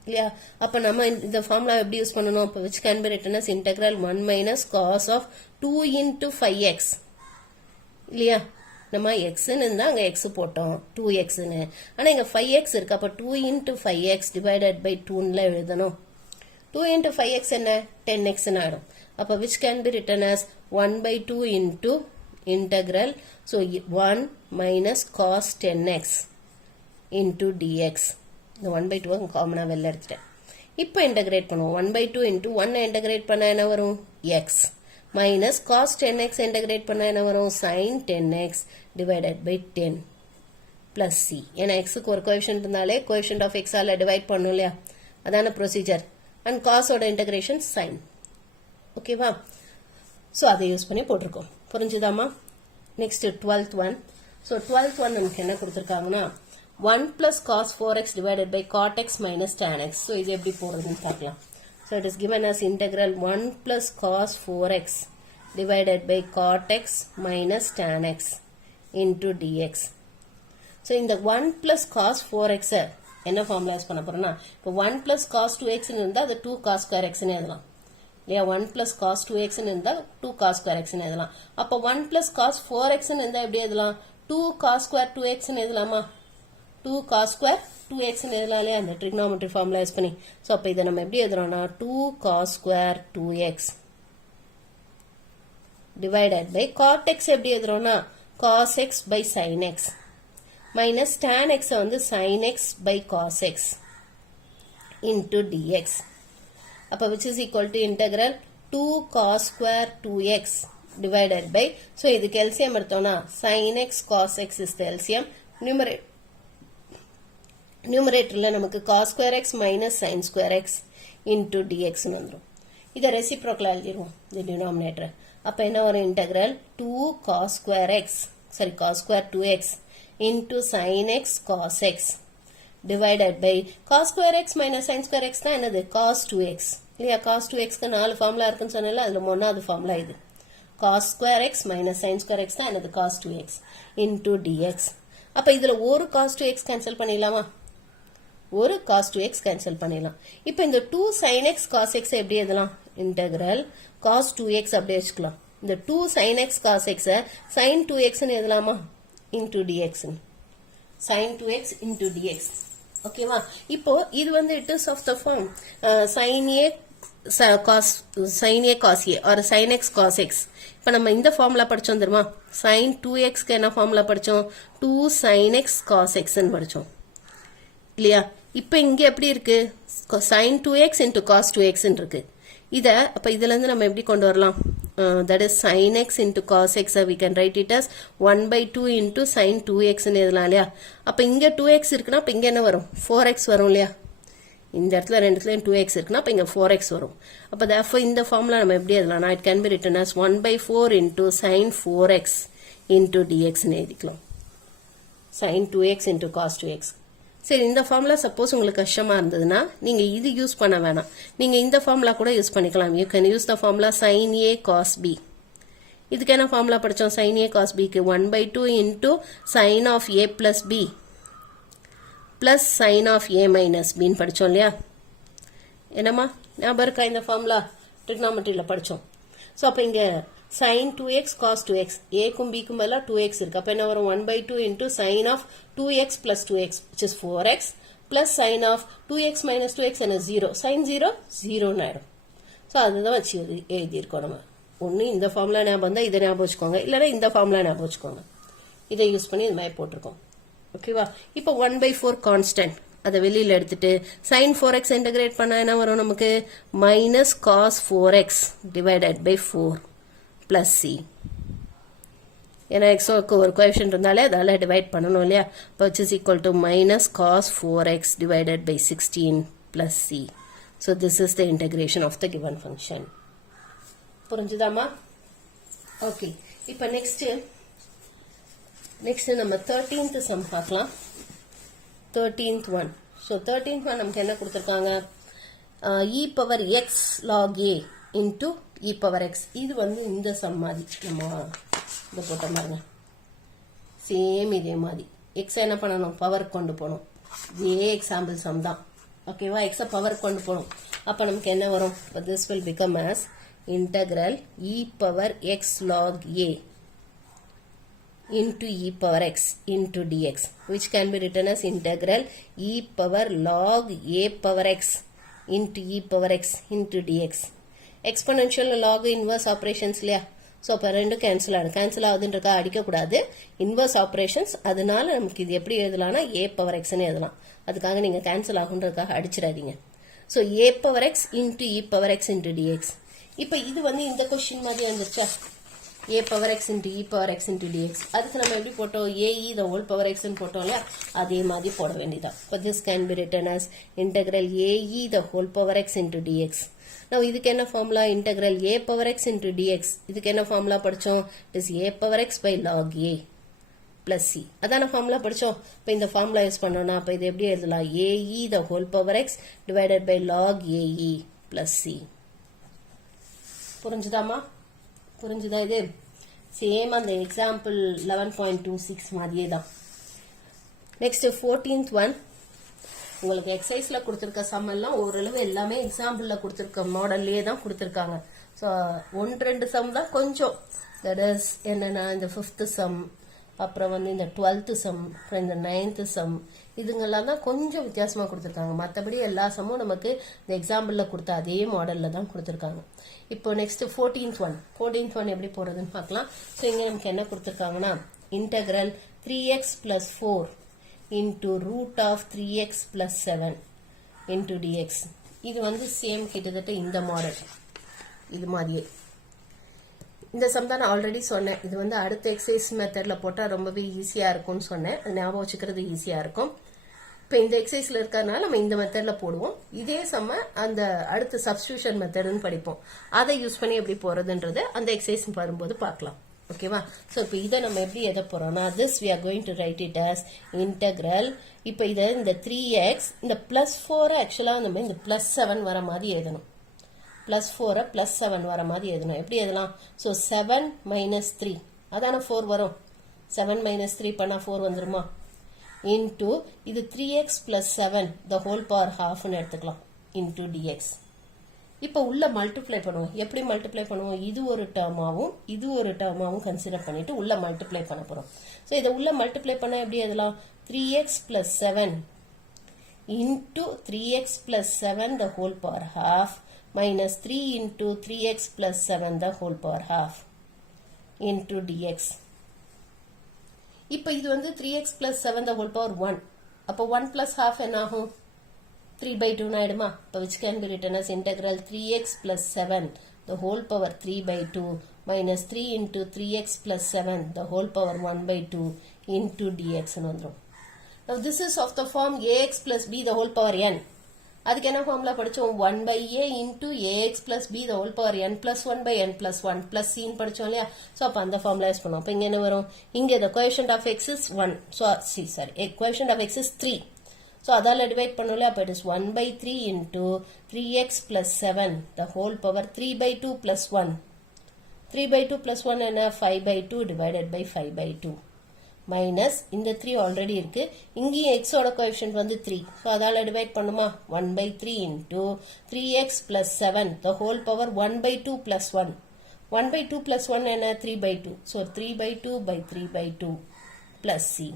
இல்லையா. அப்போ நம்ம இந்த ஃபார்முலா எப்படி யூஸ் பண்ணணும், இப்போ which can be written as integral 1 minus cos of 2 into 5x இல்லையா. நம்ம எக்ஸ்ன்னு இருந்தால் அங்கே எக்ஸ் போட்டோம் 2xன்னு, ஆனால் இங்கே 5x இருக்கு. அப்போ 2 into 5x divided by 2ல எழுதணும். 2 into 5x என்ன 10xன்னு ஆகிடும். அப்போ which can be written as 1 by 2 into integral, so 1 minus cos 10x into dx. இந்த 1 by 2 காமனாக வெளில எடுத்துட்டேன். இப்போ இன்டகிரேட் பண்ணுவோம். 1 by 2 into 1 இன்டகிரேட் பண்ண என்ன வரும், x minus cos 10x integrate பண்ண என்ன வரும், sin 10x divided by 10 plus c. ஏன்னா xக்கு ஒரு கோஎஃபிஷியன்ட் இருந்தாலே கோஎஃபிஷியன்ட் ஆஃப் x ஆல டிவைட் பண்ணும் இல்லையா, அதான ப்ரொசீஜர். அண்ட் காஸோட இன்டகிரேஷன் sin. ஓகேவா? ஸோ அதை யூஸ் பண்ணி போட்டிருக்கோம். புரிஞ்சுதாமா? Next 12th one. So 12th one நமக்கு என்ன கொடுத்துருக்காங்கன்னா 1 plus cos 4x divided by cot x minus tan x. So இது எப்படி போடுறதுன்னு பார்க்கலாம். So it is given as integral 1 plus cos 4x divided by cot x minus tan x into dx. So இந்த 1 plus cos 4x என்ன ஃபார்முலா யூஸ் பண்ண போறோம்னா, இப்போ 1 plus cos 2x இருந்தால் அது 2 cos square x எழுதலாம் இல்லையா. 1 plus cos 2x இருந்தால் 2 cos square x எழுதலாம். அப்போ 1 plus cos 4x இருந்தால் எப்படி எழுதலாம், 2 cos square 2x எழுதலாமா. 2 cos square 2x எழுதலாம் இல்லையா, அந்த ட்ரிக்னாமெட்ரி ஃபார்முலா யூஸ் பண்ணி. ஸோ அப்போ இதை நம்ம எப்படி எழுதுறோம்னா 2 cos square 2x divided by cot x எப்படி எழுதுறோம்னா cos x by sin x minus tan x வந்து sin x by cos x into dx. அப்போ which is equal to integral 2 cos square 2x divided by, so இதுக்கு LCM எடுத்தோம்னா sin x cos x is the LCM. நியூமரேட்டர்ல நமக்கு cos square x minus sin square x into dx வந்துரும். இதை ரெசிப்ரோக்கலா எழுதிடுவோம் இந்த டினாமினேட்டர். அப்போ என்ன வரும், integral 2 cos square x cos square 2x into sin x cos x divided by cos square x minus sin square x தான் என்னது cos 2x இல்லையா. cos 2xக்கு 4 ஃபார்முலா இருக்குன்னு சொன்னால அதுல மூணாவது ஃபார்முலா இது. cos square x minus sin square x தான் என்னது cos 2x into dx. அப்போ இதுல ஒரு cos 2x கேன்சல் பண்ணிடலாமா, ஒரு cos 2x கேன்சல் பண்ணிடலாம். இப்போ இந்த 2 sin x cos x எப்படி எழுதலாம், இன்டெக்ரல் cos 2x அப்படியே வச்சுக்கலாம். இந்த 2 sin x cos x sin 2x எழுதலாமா into dx, sin 2x into dx. ஓகேவா? இப்போ இது வந்து it is of the form sin a cos a or sin x cos x. இப்போ நம்ம இந்த ஃபார்முலா படிச்சோம் தெரியுமா, sin 2x க்கு என்ன ஃபார்முலா படிச்சோம், 2 sin x cos x ன்னு படிச்சோம் இல்லையா. இப்போ இங்க எப்படி இருக்கு, sin 2x into cos 2x இருக்கு. இத அப்ப இதுல இருந்து நம்ம எப்படி கொண்டு வரலாம், that is sin x into cos x, we can write it as 1 by 2 into sin 2x ன்னு எழுதலாம் இல்லையா. அப்ப இங்க 2x இருக்குன்னா அப்ப இங்க என்ன வரும், 4x வரும் இல்லையா. இந்த இடத்துல ரெண்டுத்துலயும் 2x இருக்குன்னா அப்ப இங்க 4x வரும். அப்ப therefore இந்த ஃபார்முலா நம்ம எப்படி எழுதலாம்னா it can be written as 1 by 4 into sin 4x into dx ன்னு எழுதிக்கலாம். sin 2x into cos 2x. சரி, இந்த ஃபார்முலா சப்போஸ் உங்களுக்கு கஷ்டமா இருந்ததுன்னா நீங்க இது யூஸ் பண்ண வேணாம், நீங்க இந்த ஃபார்முலா கூட யூஸ் பண்ணிக்கலாம். You can use the formula sin a cos b. இதுக்கு என்ன ஃபார்முலா படிச்சோம், sin a cos b க்கு 1 by 2 into sin of a plus b plus sin of a minus b ன்னு படிச்சோம் இல்லையா. என்னமா ஞாபகம் இருக்கா இந்த ஃபார்முலா, ட்ரிக்னாமெட்ரியில படிச்சோம். ஸோ அப்போ இங்க sin 2x cos 2x, a க்கும் b க்கும் பதிலா 2x இருக்கு. அப்ப என்ன வரும், 1 by 2 into sin of 2x plus 2x which is 4x plus sin of 2x minus 2x என்ன 0, sin 0 0 ஆயிடும். ஸோ அதுதான் வச்சு எழுதியிருக்கோம் நம்ம. ஒன்று இந்த ஃபார்முலா ஞாபகம் இருந்தால் இதை ஞாபகம் வச்சுக்கோங்க, இல்லைன்னா இந்த ஃபார்முலா ஞாபகம் வச்சுக்கோங்க. இதை யூஸ் பண்ணி இது மாதிரி போட்டிருக்கோம். ஓகேவா? இப்போ 1 by 4 கான்ஸ்டன்ட் அதை வெளியில எடுத்துட்டு sin 4x இன்டகிரேட் பண்ணா என்ன வரும் நமக்கு, minus cos 4x divided by 4 plus c. ஏன்னா எக்ஸோக்கு ஒரு கோஎஃபிஷியன்ட் இருந்தாலே அதால் டிவைட் பண்ணணும் இல்லையா. இப்போ which is equal to minus cos 4x divided by 16 plus c. So this is the integration of the given function. புரிஞ்சுதாமா? ஓகே, இப்போ நெக்ஸ்ட் நம்ம 13th சம் பார்க்கலாம். 13th one. So 13th one நமக்கு என்ன கொடுத்துருக்காங்க, e power x log a into e power x. இது வந்து இந்த சம் மாதிரி நம்ம இதை போட்ட பாருங்க, சேம் இதே மாதிரி எக்ஸை என்ன பண்ணணும், பவர் கொண்டு போகணும். இதே எக்ஸாம்பிள் சம் தான். ஓகேவா, எக்ஸை பவர் கொண்டு போகணும். அப்போ நமக்கு என்ன வரும், this will become as integral e power x log a into e power x into dx, which can be written as integral e power log a power x into e power x into dx. Exponential log inverse operations இல்லையா. ஸோ அப்போ ரெண்டும் கேன்சல் ஆகுதுன்றக்கா அடிக்கக்கூடாது. இன்வர்ஸ் ஆப்ரேஷன்ஸ், அதனால நமக்கு இது எப்படி எழுதலாம்னா ஏ பவர் எக்ஸ்ன்னு எழுதலாம். அதுக்காக நீங்கள் cancel ஆகுன்றதுக்காக அடிச்சிடாதீங்க. So a power X into e power X into dx. இப்போ இது வந்து இந்த கொஸ்டின் மாதிரி வந்துருச்சா, a power x into e power x into dx. அதுக்கு நம்ம எப்படி போட்டோம், ae the whole power x ன்னு போட்டோம் இல்லையா, அதே மாதிரி போட வேண்டியதான். இப்போ this can be written as integral ae the whole power x into dx. Now இதுக்கு என்ன formula, integral a power x into dx. இதுக்கு என்ன ஃபார்முலா படிச்சோம், it is a power x by log a plus c. அதான ஃபார்முலா படிச்சோம். இப்போ இந்த ஃபார்முலா யூஸ் பண்ணோம்னா அப்போ இது எப்படி எழுதலாம், ae the whole power x divided by log ae plus c. புரிஞ்சுதாமா? புரிஞ்சுதா? இது சேம் அந்த எக்ஸாம்பிள் 11.26 மாதிரியே தான். நெக்ஸ்ட் 14th ஒன், உங்களுக்கு எக்ஸசைஸ்ல கொடுத்துருக்க சம் எல்லாம் ஓரளவு எல்லாமே எக்ஸாம்பிள்ல கொடுத்துருக்க மாடல்லே தான் கொடுத்துருக்காங்க. ஸோ 1-2 சம் தான் கொஞ்சம், தட் இஸ் என்னன்னா இந்த 5th சம், அப்புறம் வந்து இந்த 12th சம், அப்புறம் இந்த 9th சம், இதுங்கெல்லாம் தான் கொஞ்சம் வித்தியாசமாக கொடுத்துருக்காங்க. மற்றபடி எல்லா சம்மும் நமக்கு இந்த எக்ஸாம்பிளில் கொடுத்த அதே மாடலில் தான் கொடுத்துருக்காங்க. இப்போ நெக்ஸ்ட் 14th ஒன் எப்படி போடுறதுன்னு பார்க்கலாம். ஸோ இங்கே நமக்கு என்ன கொடுத்துருக்காங்கன்னா, integral 3x plus 4 into root of 3x plus 7 into dx. இது வந்து சேம் கிட்டத்தட்ட இந்த மாடல், இது மாதிரியே. இந்த சம் தான் நான் ஆல்ரெடி சொன்னேன், இது வந்து அடுத்த எக்ஸசைஸ் மெத்தடில் போட்டால் ரொம்பவே ஈஸியாக இருக்கும்னு சொன்னேன். ஞாபகம் வச்சுக்கிறது ஈஸியாக இருக்கும். இப்போ இந்த எக்ஸசைஸில் இருக்கிறதுனால நம்ம இந்த மெத்தடில் போடுவோம். இதே சம்ம அந்த அடுத்த சப்ஸ்டியூஷன் மெத்தடுன்னு படிப்போம். அதை யூஸ் பண்ணி எப்படி போகிறதுன்றது அந்த எக்ஸசைஸ் வரும்போது பார்க்கலாம். ஓகேவா? ஸோ இப்போ இதை நம்ம எப்படி எதை போகிறோம்னா, this we are going to write it as integral. இப்போ இதை இந்த 3x, இந்த +4 ஆக்சுவலாக நம்ம இந்த +7 வர மாதிரி எழுதணும். +4 +7 வர மாதிரி எழுதணும். எப்படி எழுதலாம்? ஸோ 7 - 3 அதான 4 வரும். 7 - 3 பண்ணா 4 வந்துருமா? இன்டூ இது 3x plus 7 the whole power halfன்னு எடுத்துக்கலாம் இன்டூ dx. இப்போ உள்ள மல்டிப்ளை பண்ணுவோம். எப்படி மல்டிப்ளை பண்ணுவோம், இது ஒரு டேர்மாவும் இது ஒரு டேர்மாவும் கன்சிடர் பண்ணிட்டு உள்ள மல்டிப்ளை பண்ண போறோம். ஸோ இதை உள்ள மல்டிப்ளை பண்ண எப்படி எழுதலாம், 3x plus 7 into 3x plus 7 the whole power half minus 3 into 3x plus 7 the whole power half into dx. இப்போ இது வந்து 3x plus 7 the whole power 1. அப்போ 1 plus half என்ன ஆகும், 3/2 ஆயிடுமா? இப்போ which can be written as integral 3x plus 7 the whole power 3/2 minus 3 into 3x plus 7 the whole power 1/2 into dx ன்னு வந்துரும். Now this is of the form ax plus b the whole power n. அதுக்கு என்ன ஃபார்முலா படிச்சோம், 1/a into ax plus b the whole power n plus 1/n plus 1 plus c ன்னு படிச்சோம் இல்லையா? ஸோ அப்போ அந்த ஃபார்முலா யூஸ் பண்ணுவோம். அப்போ இங்கே என்ன வரும், இங்கே the coefficient of x is 1. So coefficient of x is 3. So அதால் டிவைட் பண்ணல. அப்போ it is 1/3 into 3x plus 7 the whole power 3/2 plus 1. 3/2 plus 1 என்ன, 5/2 divided by 5/2 மைனஸ் இந்த 3 ஆல்ரெடி இருக்கு. இங்கேயும் x ஓட கோஎஃபிஷியன்ட் வந்து 3. ஸோ அதால் டிவைட் பண்ணுமா, 1/3 into 3x plus 7 the whole power 1/2 plus 1. 1/2 plus 1 என்ன, 3/2. So 3/2 by 3/2 plus c.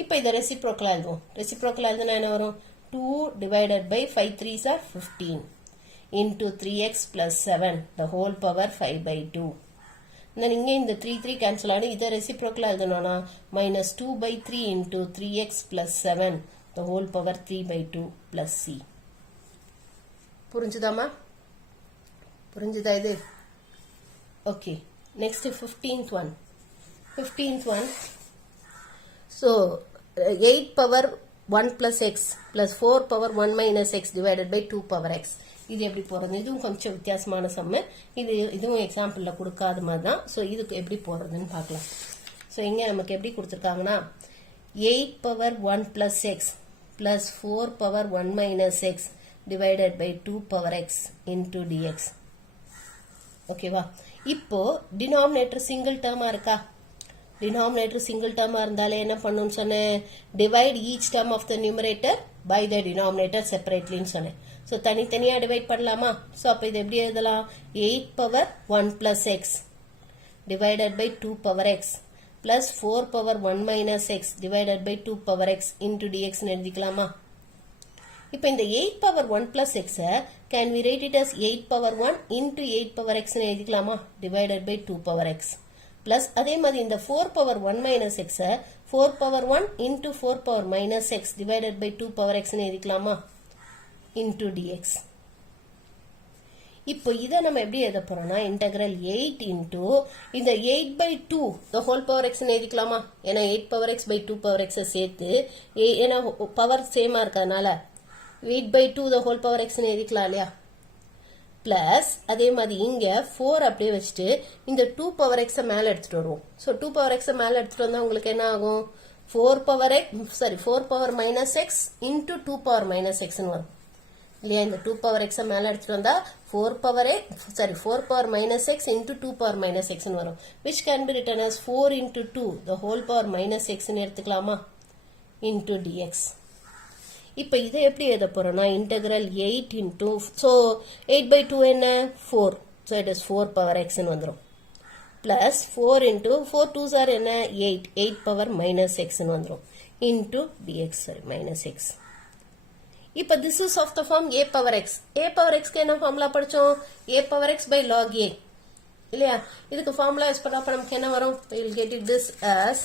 இப்போ இதை ரெசிப்ரோக்கலாக எழுதுவோம். ரெசிப்ரோக்கலாக எழுதுனா என்ன வரும், 2 divided by 5 3s are 15 into 3x plus 7 the whole power 5/2. இங்கே இந்த 3 கேன்சல் ஆகிடும். இதை ரெசிப்ரோக்கலாக எழுதணும்னா minus 2/3 into 3x plus 7 the whole power 3/2 plus c. புரிஞ்சுதாமா? புரிஞ்சுதா இது? Okay, next 15th one. 15th one. So 8 power 1 plus x plus 4 power 1 minus x divided by 2 power x. இது எப்படி போறது? இதுவும் கொஞ்சம் வித்தியாசமான சம்ம. இதுவும் எக்ஸாம்பிள்ல கொடுக்காத மாதிரி தான். ஸோ இதுக்கு எப்படி போறதுன்னு பார்க்கலாம். ஸோ இங்க நமக்கு எப்படி கொடுத்துருக்காங்கன்னா 8 power 1 plus x plus 4 power 1 minus x divided by 2 power x into dx. ஓகேவா? இப்போ டினாமினேட்டர் சிங்கிள் டேர்மா இருக்கா? டினாமினேட்டர் சிங்கிள் டேர்மா இருந்தாலே என்ன பண்ணணும்னு சொன்னேன்? Divide each term of the numerator by the denominator செப்பரேட்லின்னு சொன்னேன். ஸோ தனித்தனியா டிவைட் பண்ணலாமா? ஸோ அப்போ இது எப்படி எழுதலாம்? 8 power 1 plus x divided by 2 power x plus 4 power 1 minus x divided by 2 power x into dx எழுதிக்கலாமா? இப்போ இந்த 8 power 1 plus x can we write it as 8 power 1 into 8 power x எழுதிக்கலாமா? divided by 2 power x plus அதே மாதிரி இந்த 4 power 1 minus x 4 power 1 into 4 power minus x divided by 2 power x எழுதிக்கலாமா? into dx. இப்போ இதை நம்ம எப்படி எழுத போறோம்னா integral 8 into இந்த 8 by 2 the whole power x எழுதிக்கலாமா? ஏன்னா 8 power x by 2 power x சேர்த்து ஏன்னா பவர் சேமா இருக்கறனால 8 by 2 the whole power x எழுதிக்கலாம் இல்லையா? பிளஸ் அதே மாதிரி இங்க 4 அப்படியே வச்சுட்டு இந்த 2 power x மேல எடுத்துட்டு வருவோம். ஸோ 2 power x மேல எடுத்துட்டு வந்தா உங்களுக்கு என்ன ஆகும்? 4 power minus x into 2 power minus x வரும் இல்லையா? இந்த 2 power x மேல எடுத்துட்டு வந்தா 4 power minus x into 2 power minus x வரும், which can be written as 4 into 2 the whole power minus x எடுத்துக்கலாமா? into dx. இப்போ இதை எப்படி எழுத போறோம்னா integral 8 into so 8 by 2 என்ன? 4, so it is 4 power x வந்துரும் plus 4 into 4 2s are என்ன? 8 power minus x வந்துரும் into dx minus x. இப்போ this is of the form a power x. a power x க்கு என்ன ஃபார்முலா படிச்சோம்? a power x by log a இல்லையா? இதுக்கு ஃபார்முலா யூஸ் பண்ணா நமக்கு என்ன வரும்? we will get it this as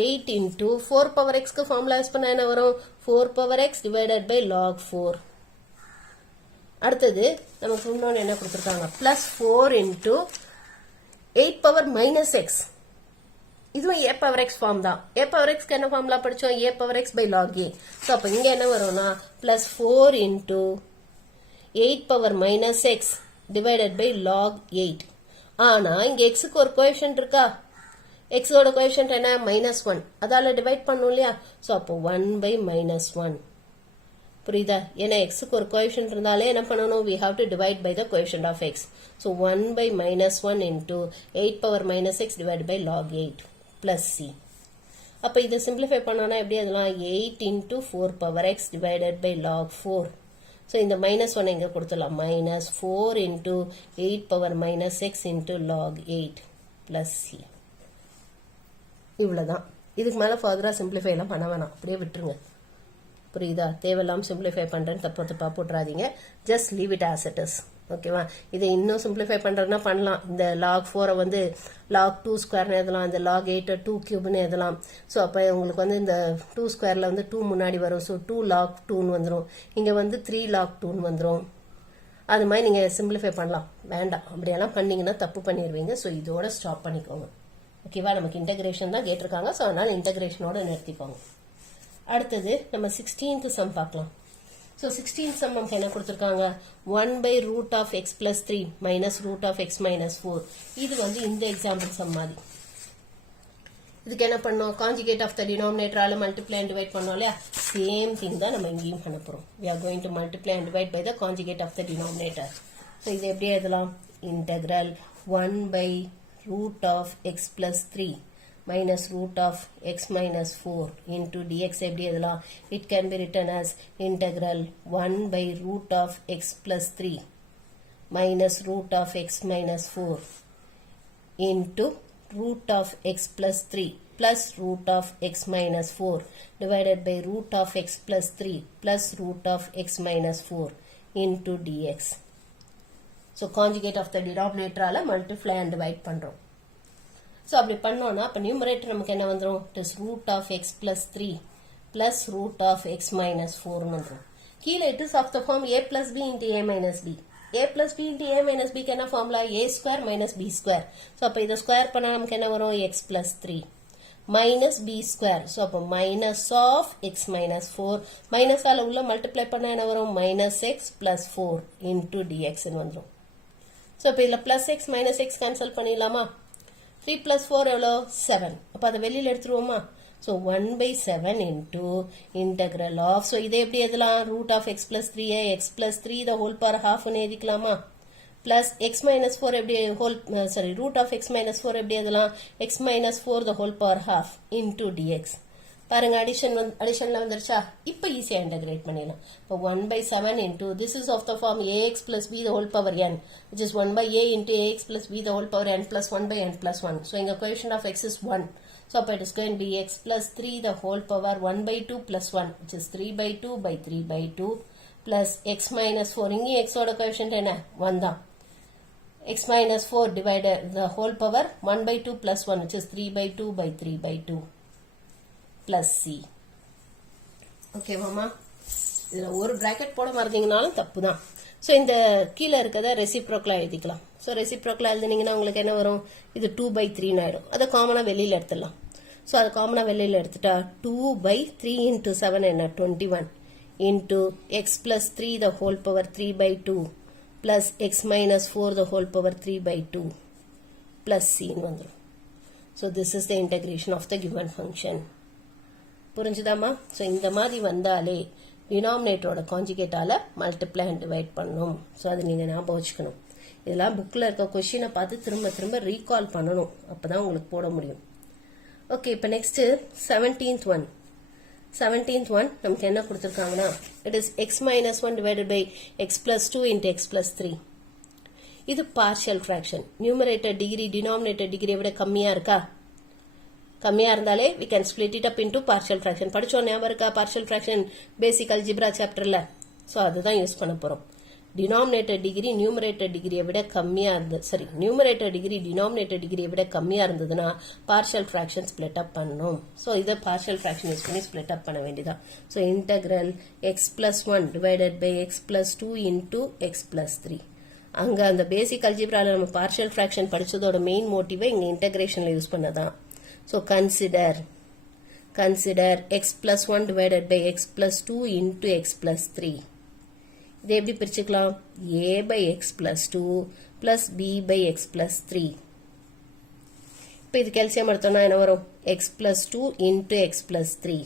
8 into 4 power x க்கு ஃபார்முலா யூஸ் பண்ணா என்ன வரும்? 4 power x divided by log 4. அடுத்தது நமக்கு இன்னொன்னு என்ன கொடுத்திருக்காங்க? plus 4 into 8 power minus x. இதுவும் a power x ஃபார்ம் தான். a power x க்கு என்ன ஃபார்முலா படிச்சோம்? a power x by log a. So அப்ப இங்க என்ன வரும்னா plus 4 into 8 power minus x divided by log 8. ஆனா இங்க x க்கு ஒரு கோஎஃபிஷியன்ட் இருக்கா? x ஓட கோஎஃபிஷியன்ட் என்ன? -1. அதால டிவைட் பண்ணனும் இல்லையா? சோ அப்போ 1 by -1. புரியுதா? ஏன்னா x க்கு ஒரு கோஎஃபிஷியன்ட் இருந்தாலே என்ன பண்ணனும்? we have to divide by the coefficient of x. so 1 by -1 into 8 power minus x divided by log 8 plus c. அப்ப இதை சிம்பிளிஃபை பண்ணோம்னா எப்படி எழுதலாம்? 8 into 4 power x divided by log 4. so இந்த -1 இங்க கொடுத்துடலாம். -4 into 8 power minus x into log 8 plus c. இவ்வளவுதான். இதுக்கு மேல ஃபர்தரா சிம்பிளிஃபை எல்லாம் பண்ண வேணாம், அப்படியே விட்டுருங்க. புரியுதா? தேவையில்லாம சிம்பிளிஃபை பண்றேன்னு தப்பா போட்டுறாதீங்க. Just leave it as it is. ஓகேவா? இதை இன்னும் சிம்பிளிஃபை பண்றதுன்னா பண்ணலாம். இந்த log 4 வந்து log 2 ஸ்கொயர்னு எழுதலாம், இந்த log 8 2 கியூப்னு எழுதலாம். ஸோ அப்போ உங்களுக்கு வந்து இந்த 2 ஸ்கொயர்ல வந்து 2 முன்னாடி வரும். ஸோ 2 log 2ன்னு வந்துடும். இங்க வந்து 3 log 2ன்னு வந்துடும். அது மாதிரி நீங்க சிம்பிளிஃபை பண்ணலாம். வேண்டாம், அப்படியெல்லாம் பண்ணீங்கன்னா தப்பு பண்ணிடுவீங்க. ஸோ இதோட ஸ்டாப் பண்ணிக்கோங்க. ஓகேவா? நமக்கு இன்டகிரேஷன் தான் கேட்டிருக்காங்க. ஸோ அதனால இன்டகிரேஷனோட நிறுத்திக்கோங்க. அடுத்தது நம்ம 16th சம் பார்க்கலாம். ஸோ 16th சம் நமக்கு என்ன கொடுத்துருக்காங்க? 1 by root of x plus 3 minus root of x minus 4. இது வந்து இந்த எக்ஸாம்பிள் சம் மாதிரி. இதுக்கு என்ன பண்ணோம்? கான்ஜுகேட் ஆஃப் த டினாமினேட்டரால மல்டிப்ளை அண்ட் டிவைட் பண்ணோம் இல்லையா? சேம் திங் தான் நம்ம இங்கேயும் பண்ண போறோம். we are going to multiply and divide by the conjugate of the denominator. So இது எப்படி எழுதலாம்? integral 1 by root of x plus 3 minus root of x minus 4 into dx எப்படி எழுதலாம்? it can be written as integral 1 by root of x plus 3 minus root of x minus 4 into root of x plus 3 plus root of x minus 4 divided by root of x plus 3 plus root of x minus 4 into dx. So conjugate of the denominator ஆல multiply and divide பண்றோம். So அப்படி பண்ணோம்னா அப்ப numerator நமக்கு என்ன வந்துரும்? it is root of x plus 3 plus root of x minus 4 வந்துரும். கீழே it is of the form a plus b into a minus b. a plus b into a minus b என்ன formula a square minus b square. So அப்போ இதை ஸ்கொயர் பண்ண நமக்கு என்ன வரும் x plus 3 minus b square. So அப்போ minus of x minus 4 minus ஆல உள்ள மல்டிப்ளை பண்ண என்ன வரும் minus x plus 4 into dx வந்துடும். ஸோ இப்போ இதில் plus x minus x cancel பண்ணிடலாமா 3 plus 4 எவ்வளோ 7. அப்போ அதை வெளியில் எடுத்துருவோமா So 1 by 7 into integral of, so இதே எப்படி எதலாம் root of x plus 3 x plus 3 the whole power half னு எதிக்கலாமா plus x minus 4 எப்படி whole root of x minus 4 எப்படி எதலாம் x minus 4 the whole power half into dx. பாருங்க அடிஷன்ல வந்துருச்சா இப்போ ஈஸியா இன்டகிரேட் பண்ணிடலாம். இப்போ 1 by 7 into this is of the form ax plus b the whole power n, which is 1 by a into ax plus b the whole power n plus 1 by n plus 1. So இங்க coefficient of x is 1. So it is going to be x plus 3 the whole power 1 by 2 plus 1, which is 3 by 2 by 3 by 2 plus x minus 4. இங்கே x ஓட coefficient என்ன 1 தான். X minus 4 divided the whole power 1 by 2 plus 1, which is 3 by 2 by 3 by 2 plus c. Okay மாமா இதில் ஒரு bracket போட மறந்தீங்கனாலும் தப்பு தான். ஸோ இந்த கீழே இருக்கிறத ரெசிப்ரோக்கலாக எழுதிக்கலாம். ஸோ ரெசிப்ரோக்கலாக எழுதினீங்கன்னா உங்களுக்கு என்ன வரும் இது 2 by 3 ஆயிடும். அதை காமனாக வெளியில் எடுத்துடலாம். ஸோ அதை காமனாக வெளியில் எடுத்துட்டா 2 by 3 into 7 என்ன 21 into x plus 3 the whole power 3 by 2 plus x minus 4 the whole power 3 by 2 plus c வந்துடும். So this is the integration of the given function. புரிஞ்சுதாமா? ஸோ இந்த மாதிரி வந்தாலே டினாமினேட்டரோட கான்ஜுகேட்டால மல்டிப்ளை அண்ட் டிவைட் பண்ணணும். ஸோ அது நீங்கள் ஞாபகம் வச்சுக்கணும். இதெல்லாம் புக்கில் இருக்க கொஸ்டினை பார்த்து திரும்ப திரும்ப ரீகால் பண்ணணும். அப்போ தான் உங்களுக்கு போட முடியும். ஓகே இப்போ நெக்ஸ்ட்டு 17th ஒன் நமக்கு என்ன கொடுத்துருக்காங்கன்னா it is x minus 1 divided by x plus 2 into x plus 3. இது partial fraction. Numerator degree denominator டிகிரியை விட கம்மியாக இருக்கா? கம்மியாக இருந்தாலே we can split it up into partial fraction. படிச்சோம் ஞாபகம் இருக்கா partial fraction பேசிக் அல்ஜிப்ரா சாப்டரில்? ஸோ அதுதான் யூஸ் பண்ண போகிறோம். டினாமினேட்டர் டிகிரி நியூமரேட்டர் டிகிரியை விட கம்மியாக இருந்தது நியூமரேட்டர் டிகிரி டினாமினேட்டர் டிகிரியை விட கம்மியாக இருந்ததுன்னா பார்ஷியல் ஃப்ராக்ஷன் ஸ்பிளிட் அப் பண்ணணும். ஸோ இதை பார்ஷியல் ஃப்ராக்ஷன் யூஸ் பண்ணி ஸ்பிளிட் அப் பண்ண வேண்டியதான். So integral x plus 1 divided by x plus 2 into x plus 3. அங்கே அந்த பேசிக் அல்ஜிப்ராவில் நம்ம பார்ஷியல் ஃப்ராக்ஷன் படித்ததோட மெயின் மோட்டிவை இங்கே இன்டெகிரேஷனில் யூஸ் பண்ணதான். So consider x plus 1 divided by x plus 2 into x plus 3. இதை எப்படி பிரிச்சுக்கலாம் a by x plus 2 plus b by x plus 3. இப்போ இது கேல்சியம் எடுத்தோம்னா என்ன வரும் x plus 2 into x plus 3.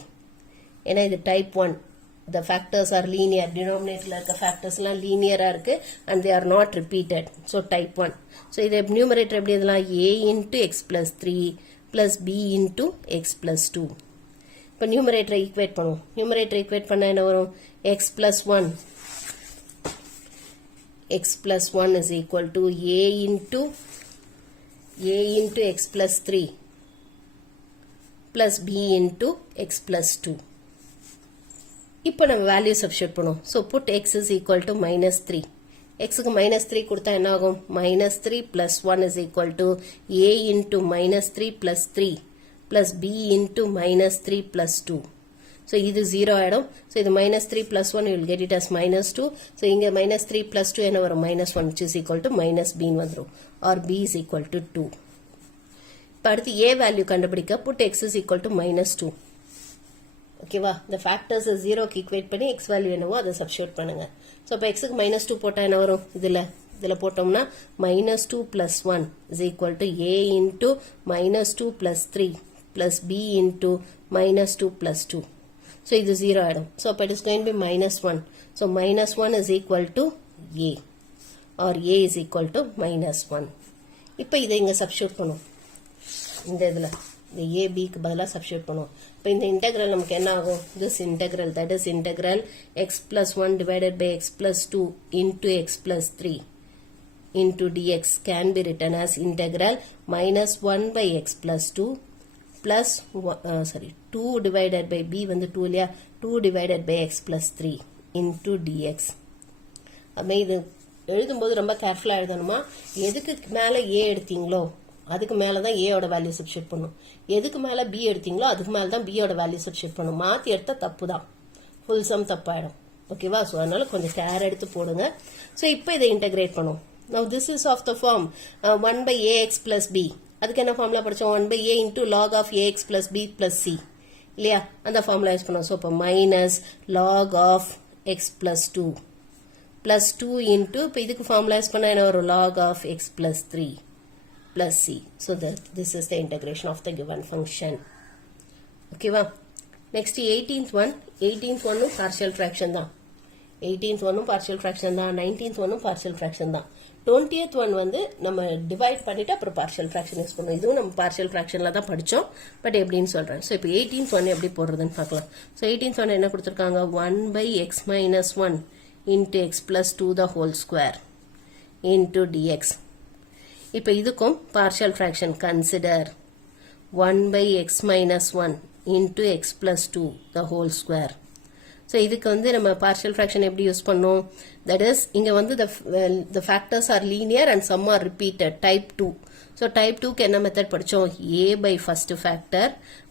ஏன்னா இது type 1. The factors are linear. Denominator இருக்க factors எல்லாம் linear-ஆ இருக்கு and they are not repeated. So type 1. So இது numerator எப்படி இதெல்லாம் a into x plus 3 plus b into x plus 2. இப்போ நியூமரேட்டரை ஈக்குவேட் பண்ணுவோம். நியூமரேட்டரை ஈக்குவேட் பண்ண என்ன வரும் x plus 1 is equal to a into x plus 3 plus b into x plus 2. இப்போ நம்ம வேல்யூ சப்ஸ்டிட்யூட் பண்ணுவோம். So put x is equal to -3. xக்கு -3 கொடுத்தா என்ன ஆகும் -3 plus 1 is equal to a into -3 plus 3 plus b into -3 plus 2. So இது 0 ஆயிடும். So இது -3 plus 1 you will get it as -2. So இங்க -3 plus 2 என்ன வரும் -1 which is equal to -b வந்துரும் or b is equal to 2. இப்போ அடுத்து a வேல்யூ கண்டுபிடிக்க put x is equal to -2. ஓகேவா இந்த ஃபேக்டர்ஸ் 0க்கு ஈக்குவேட் பண்ணி x வேல்யூ என்னவோ அதை சப்ஸ்டிட்யூட் பண்ணுங்க. ஸோ இப்போ எக்ஸுக்கு -2 போட்டால் என்ன வரும் இதில் போட்டோம்னா -2 plus 1 is equal to a into -2 plus 3 plus b into -2 plus 2. So இது 0 ஆகிடும். ஸோ அப்போ it is going be -1. So -1 is equal to a or a is equal to -1. இப்போ இதை இங்கே சப்ஸ்டிட்யூட் பண்ணும். இந்த இதில் இந்த ஏபிக்கு பதிலாக சப்ஸ்டிட்யூட் பண்ணுவோம். இப்போ இந்த இன்டெக்ரல் நமக்கு என்ன ஆகும் this integral that is integral x plus 1 divided by x plus 2 into x plus 3 into dx can be written as integral -1 by x plus 2 plus 2 divided by B வந்து 2 இல்லையா 2 divided by x plus 3 into dx. அதுமாதிரி இது எழுதும்போது ரொம்ப கேர்ஃபுல்லாக எழுதணுமா எதுக்கு மேலே ஏ எடுத்தீங்களோ அதுக்கு மேலே தான் ஏயோட வேல்யூ சப்ஸ்டிட்யூட் பண்ணும். எதுக்கு மேலே பி எடுத்தீங்களோ அதுக்கு மேலே தான் பியோட வேல்யூ சப்ஸ்டிட்யூட் பண்ணும். மாற்றி எடுத்தால் தப்பு தான் ஃபுல் சம் தப்பாயிடும். ஓகேவா? ஸோ அதனால கொஞ்சம் கேர் எடுத்து போடுங்க. ஸோ இப்போ இதை இன்டகிரேட் பண்ணும். Now this is of the form 1 by ax plus b. அதுக்கு என்ன ஃபார்முலா படிச்சோம்? 1 by a into log of ax plus b plus c இல்லையா? அந்த ஃபார்முலா யூஸ் பண்ணோம். ஸோ இப்போ minus log of x plus 2 plus 2 into இப்போ இதுக்கு ஃபார்முலா யூஸ் பண்ண என்ன வரும்? log of x plus 3 plus c. So this is the integration of the given function. ஓகேவா? நெக்ஸ்ட் 18th ஒன்னும் பார்ஷியல் ஃபிராக்ஷன் தான். 18th ஒன்னும் பார்ஷியல் ஃபிராக்ஷன் தான். 19th ஒன்னும் பார்ஷியல் ஃபிராக்ஷன் தான். 20th ஒன் வந்து நம்ம டிவைட் பண்ணிட்டு அப்புறம் பார்ஷியல் ஃபிராக்ஷன் யூஸ் பண்ணுவோம். இதுவும் நம்ம பார்ஷியல் ஃபிராக்ஷன்ல தான் படிச்சோம். பட் எப்படின்னு சொல்றேன். ஸோ இப்போ 18th ஒன் எப்படி போடுறதுன்னு பார்க்கலாம். ஸோ 18th ஒன் என்ன கொடுத்துருக்காங்க? 1 by x minus 1 into x plus 2 the whole square into dx. இப்போ இதுக்கும் partial fraction consider 1 by x minus 1 into x plus 2 the whole square. So இதுக்கு வந்து நம்ம partial fraction எப்படி யூஸ் பண்ணோம்? That is இங்க வந்து the factors are linear and some are repeated, type 2. So type 2 க்கு என்ன மெத்தட் படிச்சோம்? a by first factor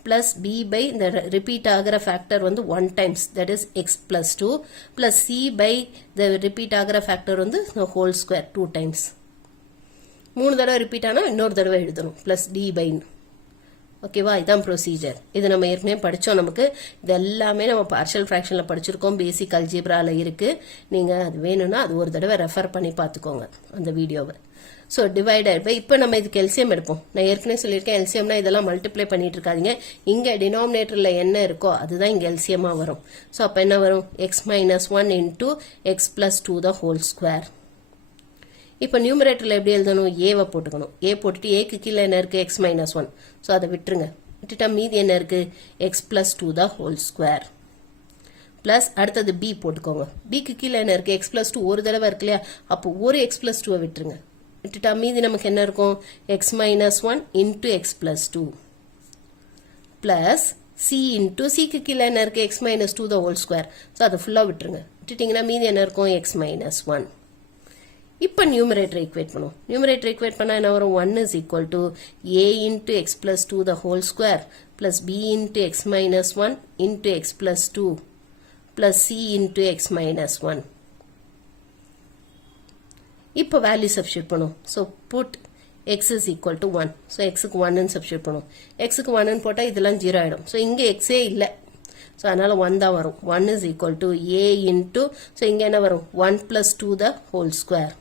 plus b by the repeat ஆகிற factor வந்து 1 times, that is x plus 2 plus c by the repeat ஆகிற factor வந்து the whole square 2 times. 3 தடவை ரிப்பீட் ஆனா இன்னொரு தடவை எழுதணும் plus d by. ஓகேவா? இதான் ப்ரொசீஜர். இது நம்ம ஏற்கனவே படிச்சோம். நமக்கு இது எல்லாமே நம்ம பார்ஷியல் ஃபிராக்ஷன்ல படிச்சிருக்கோம். பேசிக் அல்ஜிப்ரால இருக்கு. நீங்க அது வேணும்னா அது ஒரு தடவை ரெஃபர் பண்ணி பார்த்துக்கோங்க அந்த வீடியோவை. ஸோ டிவைடட் பை இப்போ நம்ம இதுக்கு எல்சிஎம் எடுப்போம். நான் ஏற்கனவே சொல்லியிருக்கேன் எல்சிஎம்னா இதெல்லாம் மல்டிப்ளை பண்ணிட்டு இருக்காதீங்க. இங்க டினாமினேட்டர்ல என்ன இருக்கோ அதுதான் இங்க எல்சிஎம்மா வரும். ஸோ அப்போ என்ன வரும்? X minus 1 into x plus 2 the whole square. இப்போ நியூமரேட்டர்ல எப்படி எழுதணும்? ஏவை போட்டுக்கணும். ஏ போட்டுட்டு ஏக்கு கீழே என்ன இருக்கு? X minus 1. ஸோ அதை விட்டுருங்க. விட்டுட்டா மீதி என்ன இருக்கு? X plus 2 the whole square plus அடுத்தது பி போட்டுக்கோங்க. பிக்கு கீழே என்ன இருக்கு? எக்ஸ் பிளஸ் 2 ஒரு தடவை இருக்கு இல்லையா? அப்போ ஒரு எக்ஸ் பிளஸ் 2 விட்டுருங்க. விட்டுட்டா மீதி நமக்கு என்ன இருக்கும்? X minus 1 into x plus 2 plus C into சிக்கு கீழே என்ன இருக்கு? X minus 2 the whole square. So அதை ஃபுல்லா விட்டுருங்க. விட்டுட்டீங்கன்னா மீதி என்ன இருக்கும்? X minus 1. இப்போ நியூமரேட்டர் ஈக்குவேட் பண்ணுவோம். நியூமரேட்டர் ஈக்குவேட் பண்ணா என்ன வரும்? 1 is equal to a into x plus 2 the whole square plus b into x minus 1 into x plus 2 plus c into x minus 1. இப்போ வேல்யூ சப்ஸ்டிட்யூட் பண்ணுவோம். So put x is equal to 1. So xக்கு 1 சப்ஸ்டிட்யூட் பண்ணுவோம். xக்கு 1 போட்டா இதெல்லாம் 0 ஆயிடும். ஸோ இங்க xே இல்லை. ஸோ அதனால 1 தான் வரும். 1 is equal to a into, so இங்க என்ன வரும்? 1 plus 2 the whole square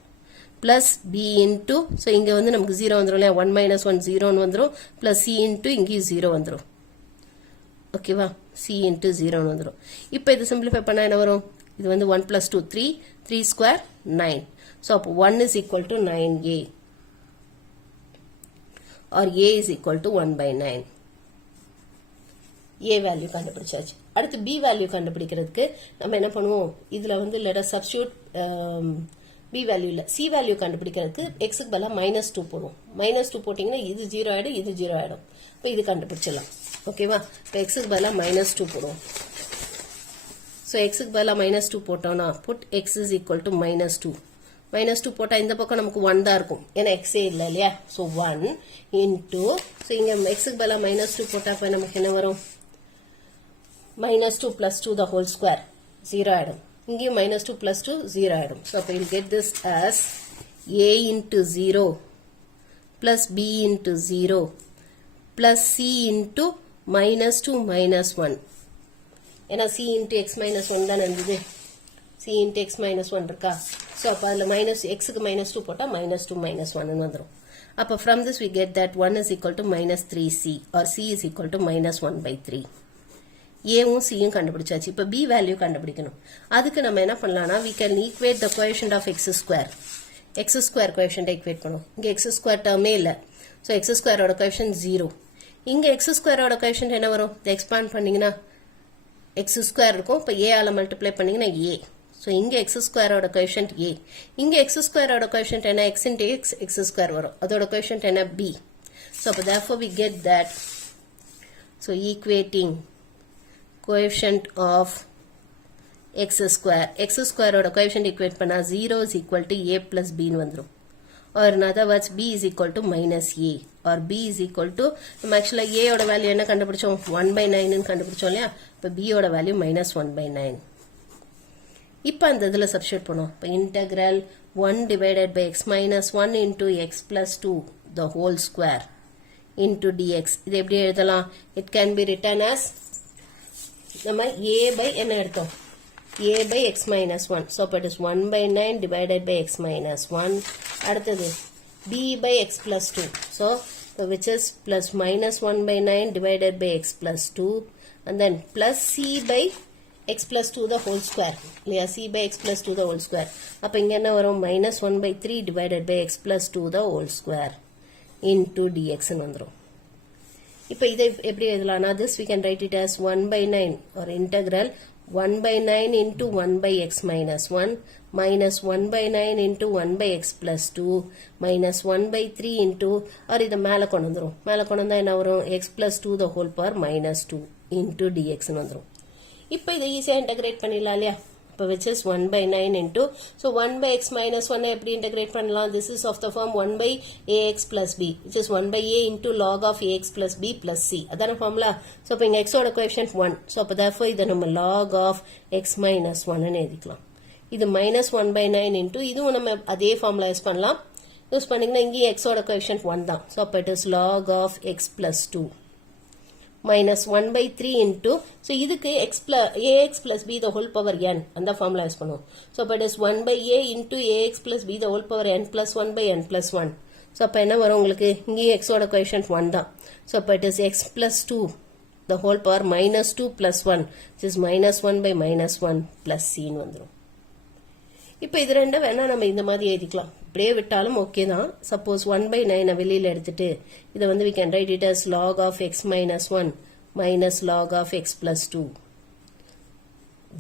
plus b into, so இங்க வந்து நமக்கு 0 வந்துரும் இல்லையா? 1 minus 1 0 வந்துரும் plus c into இங்கேயும் 0 வந்துரும். ஓகேவா? c into 0 வந்துரும். இப்போ இது சிம்பிளிஃபை பண்ணா என்ன வரும்? இது வந்து 1 plus 2 3, 3 square 9. ஸோ அப்போ 1 is equal to 9a or a is equal to 1 by 9. a value கண்டுபிடிச்சாச்சு. அடுத்து b வேல்யூ கண்டுபிடிக்கிறதுக்கு நம்ம என்ன பண்ணுவோம்? இதுல வந்து let us substitute b value இல்ல c வேல்யூ கண்டுபிடிக்கிறதுக்கு x க்கு பதிலா -2 போடுவோம். -2 போட்டீங்கன்னா இது 0 ஆயிடும், இது 0 ஆயிடும். இப்போ இது கண்டுபிடிச்சிடலாம். ஓகேவா? இப்போ x க்கு பதிலா -2 போடுவோம். ஸோ x க்கு பதிலா -2 போட்டோம்னா put x is equal to -2. -2 போட்டா இந்த பக்கம் நமக்கு 1 தான் இருக்கும். ஏன்னா x இல்ல இல்லையா? ஸோ 1 into, ஸோ இங்க x க்கு பதிலா -2 போட்டா அப்ப நமக்கு என்ன வரும்? -2 plus 2 the whole square 0 ஆயிடும். இங்கேயும் -2 plus 2 0 ஆயிடும். So we will get this as a into 0 plus b into 0 plus c into -2 minus 1. ஏன்னா c into x minus 1 தான் இருந்தது. c into x minus 1 இருக்கா? So அப்ப அதுல x க்கு -2 போட்டா -2 minus 1 வந்துரும். அப்ப from this we get that 1 is equal to -3c or c is equal to -1 by 3. ஏவும் சியும் கண்டுபிடிச்சாச்சு. இப்போ b வேல்யூ கண்டுபிடிக்கணும். அதுக்கு நம்ம என்ன பண்ணலாம்னா we can equate the coefficient of x square. x square coefficient equate பண்ணுவோம். இங்க x square டேர்மே இல்ல. So x square ஓட coefficient 0. இங்க x square ஓட coefficient என்ன வரும்? இதை expand பண்ணீங்கன்னா x square இருக்கும். இப்போ a ஆல மல்டிப்ளை பண்ணீங்கன்னா a. So இங்க x square ஓட coefficient a. இங்க x square ஓட coefficient என்ன? x into x square வரும். அதோட coefficient என்ன? b. So therefore we get that. So equating coefficient of x square ஓட coefficient equate பண்ணா 0 is equal to a plus b ன்னு வந்துரும். or in other words b is equal to minus a or b is equal to, நம்ம actually a ஓட வேல்யூ என்ன கண்டுபிடிச்சோம்? 1 by 9 ன்னு கண்டுபிடிச்சோம் இல்லையா? இப்போ b ஓட வேல்யூ -1 by 9. இப்போ அந்த இதில் சப்ஸ்டியூட் பண்ணுவோம். இப்போ integral 1 divided by x minus 1 into x plus 2 the whole square into dx. இது எப்படி எழுதலாம்? It can be written as நம்ம a by என்ன எடுத்தோம்? a by x minus 1. So it is 1 by 9 divided by x minus 1. அடுத்தது b by x plus 2. So which is plus minus 1 by 9 divided by x plus 2. And then plus c by x plus 2 the whole square. இல்லையா? c by x plus 2 the whole square. அப்போ இங்கே என்ன வரும்? minus 1 by 3 divided by x plus 2 the whole square into dx வந்துரும். இப்போ இதை எப்படி எழுதலாம்னா this we can write it as 1 by 9 or integral 1 by 9 into 1 by x minus 1 minus 1 by 9 into 1 by x plus 2 minus 1 by 3 into or இதை மேலே கொண்டு வந்துரும். மேலே கொண்டு வந்தா என்ன வரும்? x plus 2 the whole power minus 2 into dx வந்துரும். இப்போ இதை ஈஸியாக இன்டகிரேட் பண்ணிடலாம் இல்லையா? இப்போ which is 1 by 9 into so 1 by x minus 1 எப்படி இன்டகிரேட் பண்ணலாம்? This is of the form 1 by ax plus b which is 1 by a into log of ax plus b plus c. அதான ஃபார்முலா. ஸோ இப்போ இங்கே x ஓட கோஎஃபிஷியன்ட் 1. ஸோ அப்போ therefore இதை நம்ம log of x minus 1ன்னு எழுதிக்கலாம். இது minus 1 by 9 into இதுவும் நம்ம அதே ஃபார்முலா யூஸ் பண்ணலாம். யூஸ் பண்ணிங்கன்னா இங்கே x ஓட கோஎஃபிஷியன்ட் 1 தான். ஸோ அப்போ it is log of x plus 2 minus 1 by 3 into so இதுக்கு ax plus b the whole power n அந்த ஃபார்முலா யூஸ் பண்ணுவோம். so but is 1 by a into ax plus b the whole power n plus 1 by n plus 1. so அப்போ என்ன வரும் உங்களுக்கு? இங்கே x ஓட கோஎஃபிஷியன்ட் 1 தான். so but it is x plus 2 the whole power minus 2 plus 1 which is minus 1 by minus 1 plus c ன்னு வந்துரும். இப்போ இது ரெண்டும் வேணா நம்ம இந்த மாதிரி எழுதிக்கலாம். இப்படியே விட்டாலும் ஓகே தான். சப்போஸ் 1 by 9 வெளியில் எடுத்துட்டு இதை வந்து we can write it as log of x minus 1 minus log of x plus 2.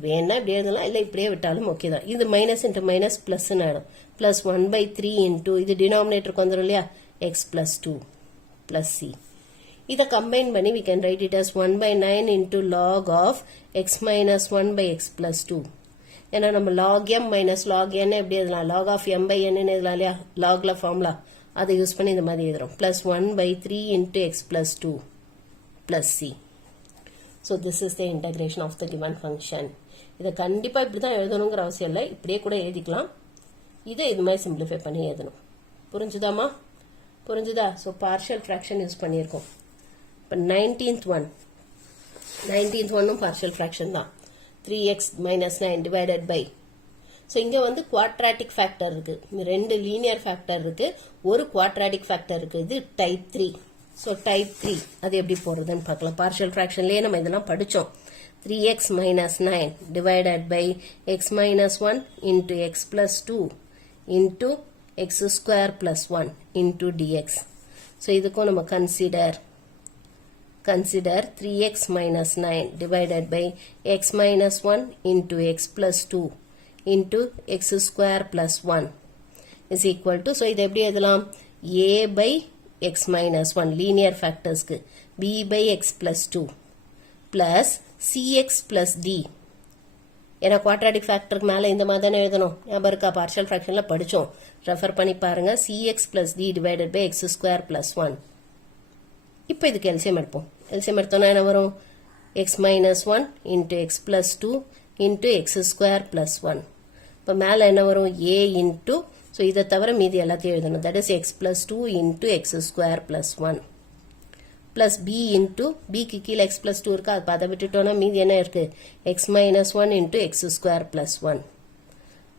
வேணா இப்படி எழுதலாம், இல்லை இப்படியே விட்டாலும் ஓகே தான். இது மைனஸ் இன்ட்டு மைனஸ் பிளஸ்ன்னு ஆகிடும். பிளஸ் 1 by 3 இன்ட்டு இது டினாமினேட்டருக்கு வந்துடும் இல்லையா? x plus 2 plus c. இதை கம்பைன் பண்ணி we can write it as 1 by 9 into log of x minus 1 by x plus 2. ஏன்னா நம்ம log m minus log n எப்படி எழுதலாம்? log of m by n எழுதலாம் இல்லையா? logல ஃபார்முலா அதை யூஸ் பண்ணி இந்த மாதிரி எழுதுறோம். plus 1 by 3 into x plus 2 plus c. so this is the integration of the given function. இதை கண்டிப்பா இப்படி தான் எழுதணுங்கிற அவசியம் இல்லை, இப்படியே கூட எழுதிக்கலாம். இதை இது மாதிரி சிம்பிளிஃபை பண்ணி எழுதணும். புரிஞ்சுதாமா? புரிஞ்சுதா? ஸோ பார்ஷியல் ஃப்ராக்ஷன் யூஸ் பண்ணியிருக்கோம். இப்போ 19th ஒன்னும் பார்ஷியல் ஃப்ராக்ஷன் தான். 3x minus 9 divided by so இங்க வந்து quadratic factor இருக்கு, ரெண்டு linear factor இருக்கு, ஒரு quadratic factor இருக்கு. இது type 3. so type 3 அது எப்படி போறதுன்னு பார்க்கலாம். partial fractionலயே நம்ம இதெல்லாம் படிச்சோம். 3x minus 9 divided by x minus 1 into x plus 2 into x square plus 1 into dx. so இதுக்கும் நம்ம consider 3x minus 9 divided by x minus 1 into x plus 2 into x square plus 1 is equal to, so இது எப்படி எழுதலாம்? a by x minus 1 linear factors க்கு b by x plus 2 plus cx plus d. ஏன்னா quadratic factor மேலே இந்த மாதிரி தானே எழுதணும். ஞாபகம் இருக்கா? partial fractionல படிச்சோம், ரெஃபர் பண்ணி பாருங்க. cx plus d divided by x square plus 1. இப்போ இதுக்கு எல்சியம் எடுப்போம். எல்சியம் எடுத்தோம்னா என்ன வரும்? x minus 1 into x plus 2 into x square plus 1. இப்போ மேலே என்ன வரும்? a into so இதை தவிர மீதி எல்லாத்தையும் எழுதணும். that is x plus 2 into x square plus 1 plus b into b க்கு கீழே x plus 2 இருக்கா? அப்போ அதை விட்டுட்டோம்னா மீதி என்ன இருக்கு? x minus 1 into x square plus 1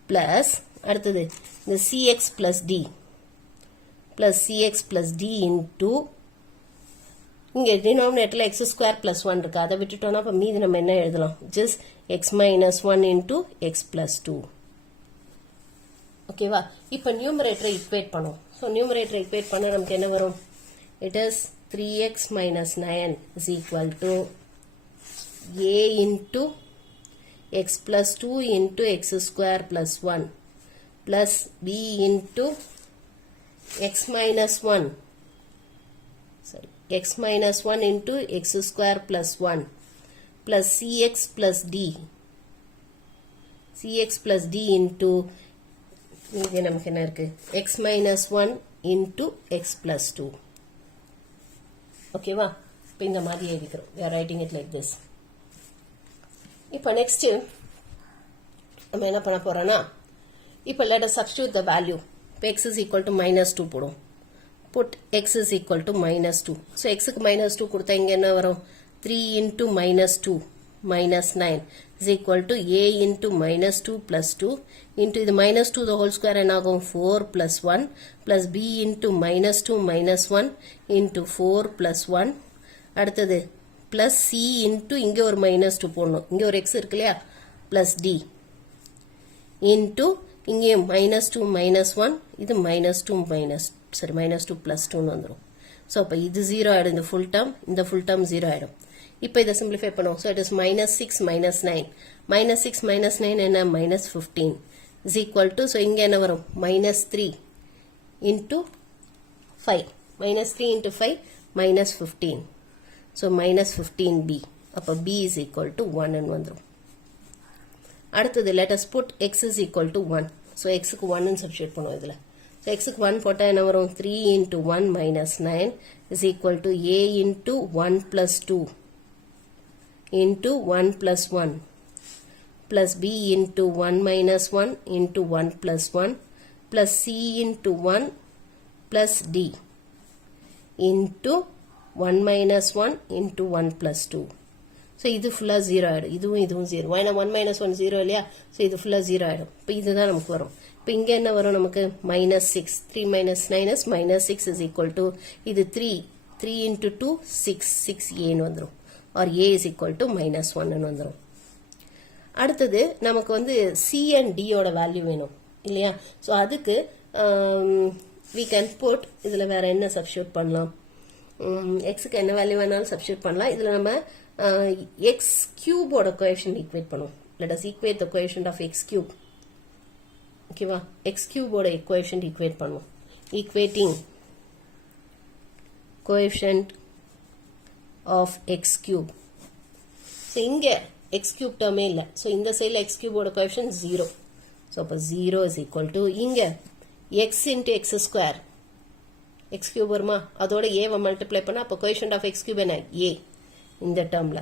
plus அடுத்தது இந்த cx plus d into இங்கே டினாமினேட்டரில் x ஸ்கொயர் ப்ளஸ் 1 இருக்கு, அதை விட்டுட்டோம்னா அப்போ மீதி நம்ம என்ன எழுதலாம்? Just x minus 1 into x plus 2. ஓகேவா? இப்போ நியூமரேட்டரை இக்வேட் பண்ணுவோம். ஸோ நியூமரேட்டரை இக்வேட் பண்ண நமக்கு என்ன வரும்? It is 3x minus 9 is equal to a into x plus 2 into x square plus 1 plus b into x minus 1 x minus 1 into x square plus 1 plus cx plus d into இது நமக்கு என்ன இருக்கு? x minus 1 into x plus 2. ஓகேவா? இப்போ இந்த மாதிரி எழுதிக்கிறோம். we are writing it like this. இப்போ நெக்ஸ்ட் நம்ம என்ன பண்ண போறோம்னா இப்போ let us substitute the value. இப்போ x is equal to minus 2 போடும். Put x is equal to minus 2. So x க்கு minus 2 கொடுத்தா இங்க என்ன வரும்? 3 into minus 2 minus 9 is equal to a into minus 2 plus 2 into இது minus 2 the whole square என்ன ஆகும்? 4 plus 1 plus b into minus 2 minus 1 into 4 plus 1 அடுத்தது plus c into இங்க ஒரு minus 2 போடணும். இங்க ஒரு x இருக்கு இல்லையா? plus d into இங்கே minus 2 minus 1 இது minus 2 minus 2 plus 2 வந்துரும். So அப்ப இது 0 ஆயிடும் இந்த full term, இந்த full term 0 ஆயிடும். இப்போ இதை simplify பண்ணுவோம். So it is minus 6 minus 9. Minus 6 minus 9 என்ன? Minus 15 is equal to, so இங்க என்ன வரும்? Minus 3 into 5. Minus 3 into 5 minus 15. So minus 15b. அப்ப b is equal to 1 ன்னு வந்துரும். அடுத்தது let us put x is equal to 1. So x க்கு 1 ன்னு substitute பண்ணுவோம் இதுல. So x க்கு 1 போட்டா என்ன வரும்? 3 into 1 minus 9 is equal to a into 1 plus 2 into 1 plus 1 plus b into 1 minus 1 into 1 plus 1 plus c into 1 plus d into 1 minus 1 into 1 plus 2. So இது ஃபுல்லா 0 ஆயிடும். இதுவும் 0. ஏன்னா 1 minus 1 0 இல்லையா? So இது ஃபுல்லா 0 ஆயிடும். இப்போ இதுதான் நமக்கு வரும். இப்போ இங்க என்ன வரும் நமக்கு? minus 6. 3 minus 9 is minus 6 is equal to இது 3. 3 into 2 6. 6a ன்னு வந்துரும். Or a is equal to minus 1 ன்னு வந்துரும். அடுத்தது நமக்கு வந்து c and d ஓட வேல்யூ வேணும் இல்லையா? So அதுக்கு we can put இதுல வேற என்ன சப்ஸ்டிட்யூட் பண்ணலாம்? x க்கு என்ன வேல்யூ வேணாலும் சப்ஸ்டிட்யூட் பண்ணலாம். இதுல நம்ம x cube ஓட coefficient equate பண்ணுவோம். Let us equate the coefficient of x cube. ஓகேவா? x cube ஓட coefficient equate பண்ணுவோம். Equating coefficient of x cube. So இங்க x cube term இல்ல. So இந்த சைடுல x cube ஓட coefficient 0. So அப்ப 0 is equal to இங்க x into x square. x cube வருமா? அதோட a வை multiply பண்ணா அப்ப coefficient of x cube என்ன? a. இந்த டேர்ம்ல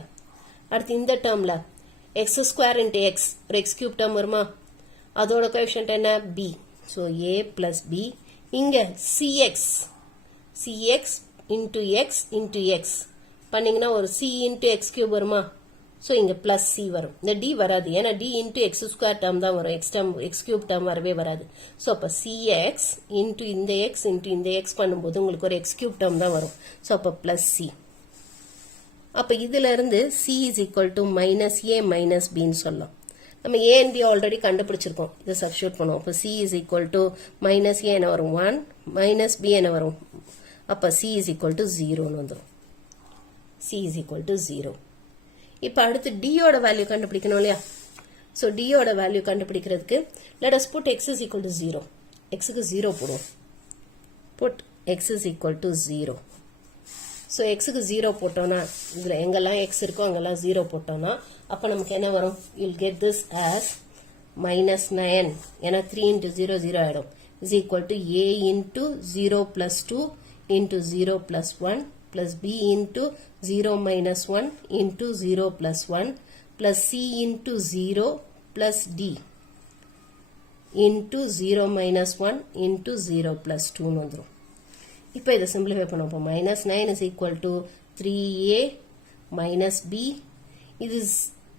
அடுத்து இந்த டேர்ம்ல x square into x ஒரு x cube டேர்ம் வருமா? அதோட கோஎஃபிஷியன்ட் என்ன? b. so a plus b. இங்க cx into x பண்ணீங்கன்னா ஒரு c into x cube வருமா? so இங்க plus c வரும். இந்த d வராது. ஏன்னா d into x square term தான் வரும். x cube டேர்ம் வரவே வராது. so அப்ப cx into இந்த x into இந்த x பண்ணும்போது உங்களுக்கு ஒரு x cube டேர்ம் தான் வரும். so அப்ப plus c. அப்ப இதுல இருந்து c is equal to minus a minus b ன்னு சொல்லலாம். நம்ம a and b ஆல்ரெடி கண்டுபிடிச்சிருக்கோம். இதை சப்ஸ்டிட்யூட் பண்ணுவோம். அப்ப c is equal to minus a என்ன வரும்? 1 minus b என்ன வரும்? அப்ப c is equal to 0 ன்னு வந்துரும். c is equal to 0. இப்ப அடுத்து d ஓட வேல்யூ கண்டுபிடிக்கணும் இல்லையா? so d ஓட வேல்யூ கண்டுபிடிக்கிறதுக்கு let us put x is equal to 0. x க்கு 0 போடுவோம். put x is equal to 0. so x க்கு 0 போட்டோம்னா இதுல எங்கெல்லாம் x இருக்கோ அங்கெல்லாம் 0 போட்டோம்னா அப்ப நமக்கு என்ன வரும்? you'll get this as minus 9 ஏன்னா 3 into 0 0 ஆயிடும் is equal to a into 0 plus 2 into 0 plus 1 plus b into 0 minus 1 into 0 plus 1 plus c into 0 plus d into 0 minus 1 into 0 plus 2 ன்னு வந்துரும். இப்போ இதை சிம்பிளிஃபை பண்ணுவோம். இப்போ minus 9 is equal to 3a minus b.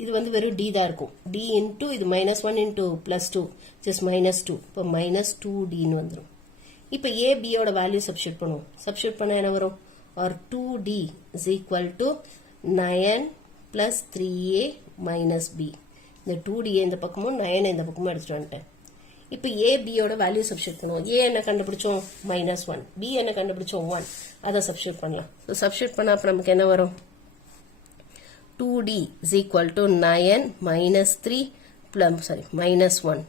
இது வந்து வெறும் d தான் இருக்கும். d into இது minus 1 into plus 2 just minus 2. இப்போ minus 2d ன்னு வந்துரும். இப்போ a b ஓட வேல்யூ சப்ஸ்டிட்யூட் பண்ணுவோம். சப்ஸ்டிட்யூட் பண்ணா என்ன வரும்? or 2d is equal to 9 plus 3a minus b. இந்த 2d இந்த பக்கமும் 9 இந்த பக்கமும் எடுத்துட்டு வந்துட்டேன். இப்போ a b ஓட வேல்யூ சப்ஸ்டிட்யூட் பண்ணுவோம். a என்ன கண்டுபிடிச்சோம்? -1. b என்ன கண்டுபிடிச்சோம்? 1. அத சப்ஸ்டிட்யூட் பண்ணலாம். சோ சப்ஸ்டிட்யூட் பண்ணா அப்ப நமக்கு என்ன வரும்? 2d is equal to 9 minus 3 plus minus 1.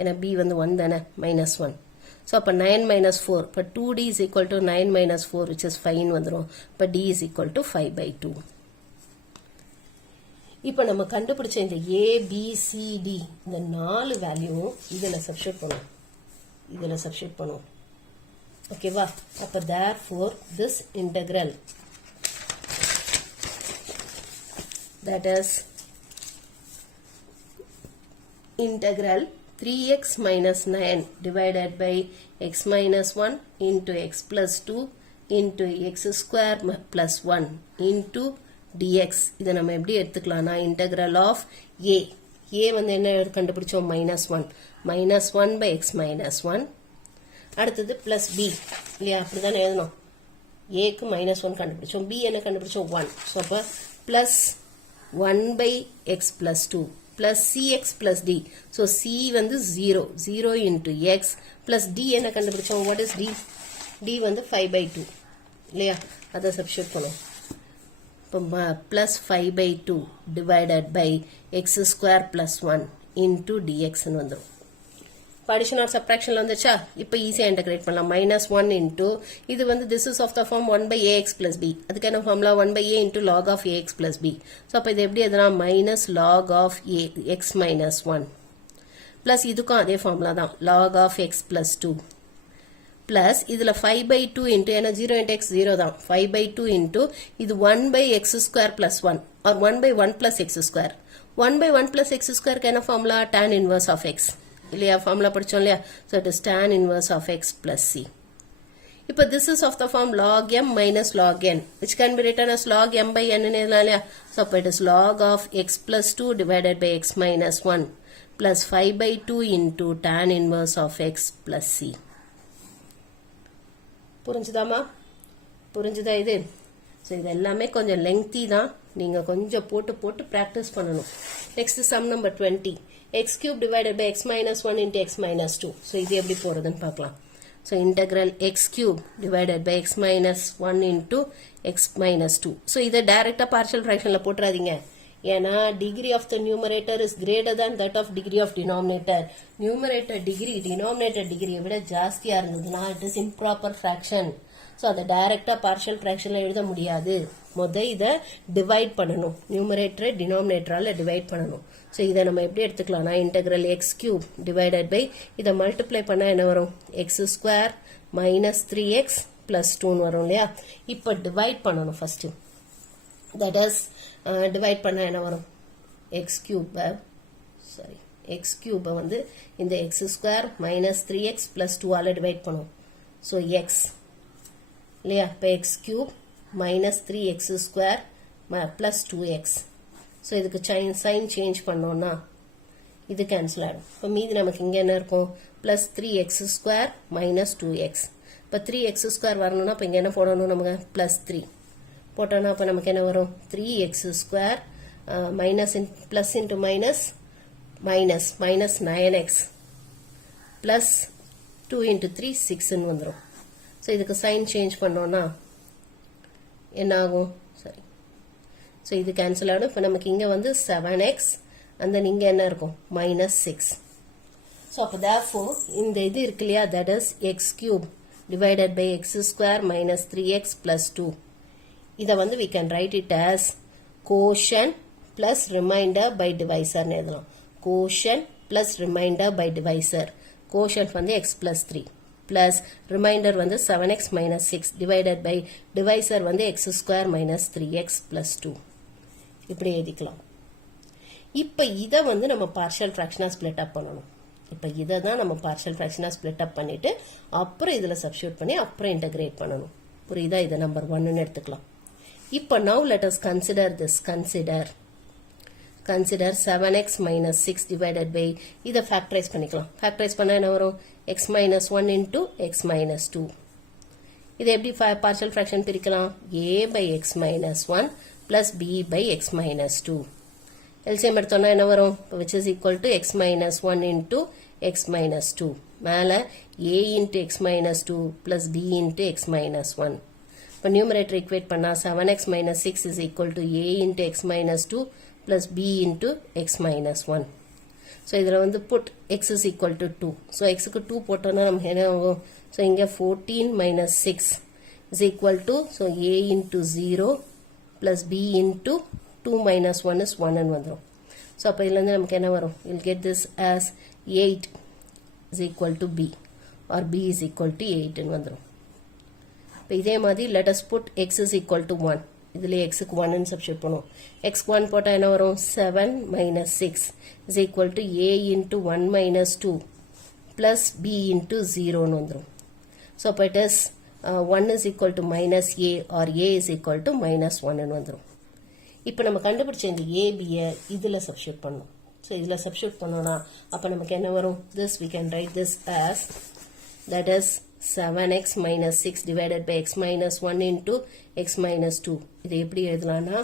ஏன்னா b வந்து 1 தானே? -1. சோ அப்ப 9 minus 4. அப்ப 2d is equal to 9 minus 4 which is 5 வந்துரும். அப்ப d is equal to 5/2. இப்போ நம்ம கண்டுபிடிச்ச இந்த a b c d இந்த நாலு வேல்யூவும் இதுல சப்ஸ்டிட்யூட் பண்ணுவோம். ஓகேவா? அப்ப therefore this integral that is integral 3x minus 9 divided by x minus 1 into x plus 2 into x square plus 1 into dx. இதை நம்ம எப்படி எடுத்துக்கலாம்னா integral of a வந்து என்ன கண்டுபிடிச்சோம் minus 1 by x minus 1 அடுத்தது plus b இல்லையா அப்படிதான் எழுதணும். aக்கு minus 1 கண்டுபிடிச்சோம், b என்ன கண்டுபிடிச்சோம் 1. ஸோ அப்போ plus 1 by x plus 2 plus cx plus d. So c வந்து 0 into x plus d என்ன கண்டுபிடிச்சோம், what is d? d வந்து 5 by 2 இல்லையா, அதை சப்ஸ்டிட்யூட் பண்ணும். இப்போ plus 5 by 2 divided by x square plus 1 into dx ன்னு வந்துடும். addition or subtraction வந்துச்சா, இப்போ ஈஸியா இன்டகிரேட் பண்ணலாம். -1 into இது வந்து this is of the form 1 by ax plus b. அதுக்கான formula 1 by a into log of ax plus b. So அப்போ இது எப்படி எதுனா minus log of x minus 1 plus இதுக்கும் அதே ஃபார்முலா தான் log of x plus 2 plus இதுல 5 by 2 into ஏன்னா 0 into x 0 தான் 5 by 2 into இது 1 by x square plus 1 or 1 by 1 plus x square. 1 by 1 plus x square என்ன formula tan inverse of x இல்லையா, ஃபார்முலா படிச்சோம் இல்லையா. so it is tan inverse of x plus c. இப்போ this is of the form log m minus log n which can be written as log m by n ன்னு எழுதலாம் இல்லையா. so அப்போ it is log of x plus 2 divided by x minus 1 plus 5 by 2 into tan inverse of x plus c. புரிஞ்சுதாமா, புரிஞ்சுதா இது? ஸோ இது எல்லாமே கொஞ்சம் லெங்தி தான், நீங்க கொஞ்சம் போட்டு ப்ராக்டிஸ் பண்ணணும். Next sum number 20. x cube divided by x minus 1 into x minus 2. So இது எப்படி போறதுன்னு பார்க்கலாம். So integral x cube divided by x minus 1 into x minus 2. So இதை டைரக்டா பார்ஷியல் ஃபிராக்ஷன்ல போட்டுறாதீங்க. ஏன்னா degree of the numerator is greater than that of degree of denominator. numerator degree denominator degree விட ஜாஸ்தியா இருந்ததுன்னா it is improper fraction. So அதை டைரக்டா பார்ஷியல் ஃபிராக்ஷன்ல எழுத முடியாது. இதை டிவைட் பண்ணணும், நியூமரேட்டரை டினாமினேட்டரால டிவைட் பண்ணணும். ஸோ இதை நம்ம எப்படி எடுத்துக்கலாம்னா integral x cube divided by இதை மல்டிப்ளை பண்ணா என்ன வரும், x square minus 3x plus 2 வரும் இல்லையா. இப்போ டிவைட் பண்ணணும் ஃபர்ஸ்ட். that is டிவைட் பண்ணா என்ன வரும், x cube வந்து இந்த x square minus 3x plus 2 ஆல டிவைட் பண்ணும். ஸோ x இல்லையா, இப்போ x cube minus 3x square plus 2x. So இதுக்கு சைன் சேஞ்ச் பண்ணோம்னா இது கேன்சல் ஆகிடும். இப்போ மீதி நமக்கு இங்கே என்ன இருக்கும், plus 3x square minus 2x. இப்போ 3x square வரணும்னா இப்போ இங்கே என்ன போடணும், நமக்கு plus 3 போட்டோம்னா அப்போ நமக்கு என்ன வரும், 3x square plus into minus 9x plus 2 into 3 6 வந்துடும். ஸோ இதுக்கு சைன் சேஞ்ச் பண்ணோம்னா என்ன ஆகும், சரி. ஸோ இது கேன்சல் ஆகிடும். இப்போ நமக்கு இங்கே வந்து 7x and then இங்கே என்ன இருக்கும் -6. ஸோ அப்போ therefore இந்த இது இருக்கு இல்லையா, that is x cube divided by x square minus 3x plus 2. இதை வந்து we can write it as quotient plus remainder by divisor ன்னு எழுதலாம். quotient plus remainder by divisor. quotient வந்து x plus 3 plus remainder வந்து 7x minus 6 divided by divisor வந்து x square minus 3x plus 2. இப்படி எழுதிக்கலாம். இப்போ இதை வந்து நம்ம பார்ஷியல் ஃபிராக்ஷனா ஸ்ப்ளிட் அப் பண்ணணும். இப்போ இதை தான் நம்ம பார்ஷியல் ஃபிராக்ஷனா ஸ்ப்ளிட் அப் பண்ணிட்டு அப்புறம் இதில் சப்ஸ்டிட்யூட் பண்ணி அப்புறம் இன்டகிரேட் பண்ணணும். புரியுதா? இதை நம்பர் 1ன்னு எடுத்துக்கலாம். இப்போ now let us consider this. Consider 7x minus 6 divided by இதை ஃபேக்டரைஸ் பண்ணிக்கலாம். ஃபேக்டரைஸ் பண்ணா என்ன வரும், x minus 1 into x minus 2. இதை எப்படி பார்ஷியல் ஃபிராக்ஷன் பிரிக்கலாம், a by x minus 1 plus b by x minus 2. LCM எடுத்தோம்னா என்ன வரும், which is equal to x minus 1 into x minus 2. மேல a into x minus 2 plus b into x minus 1. இப்போ நியூமரேட்டர் ஈக்குவேட் பண்ணா 7x minus 6 is equal to a into x minus 2 plus b into x minus 1. So இதில் வந்து put x is equal to 2. ஸோ xக்கு 2 போட்டோம்னா நமக்கு என்ன ஆகும், ஸோ இங்கே 14 minus 6 is equal to, so a into 0 plus b into 2 minus 1 is 1 ன்னு வந்துடும். ஸோ அப்போ இதுலேருந்து நமக்கு என்ன வரும், we'll get this as 8 is equal to b or b is equal to 8 ன்னு வந்துடும். இப்போ இதே மாதிரி let us put x is equal to 1. இதில் எக்ஸுக்கு 1 சப்ஸ்டியூட் பண்ணுவோம். எக்ஸ்க்கு 1 போட்டால் என்ன வரும்? 7 minus 6 is equal to a into 1 minus 2 plus b into 0ன்னு வந்துடும். ஸோ அப்போ it is 1 is equal to minus a or a is equal to minus 1ன்னு வந்துடும். இப்போ நம்ம கண்டுபிடிச்ச இந்த ஏபியை இதில் சப்ஸ்டியூட் பண்ணணும். ஸோ இதில் சப்ஸ்டியூட் பண்ணோன்னா அப்போ நமக்கு என்ன வரும்? This we can write this as that is 7x minus 6 divided by x minus 1 into x minus 2. இது எப்படி எழுதலாம்னா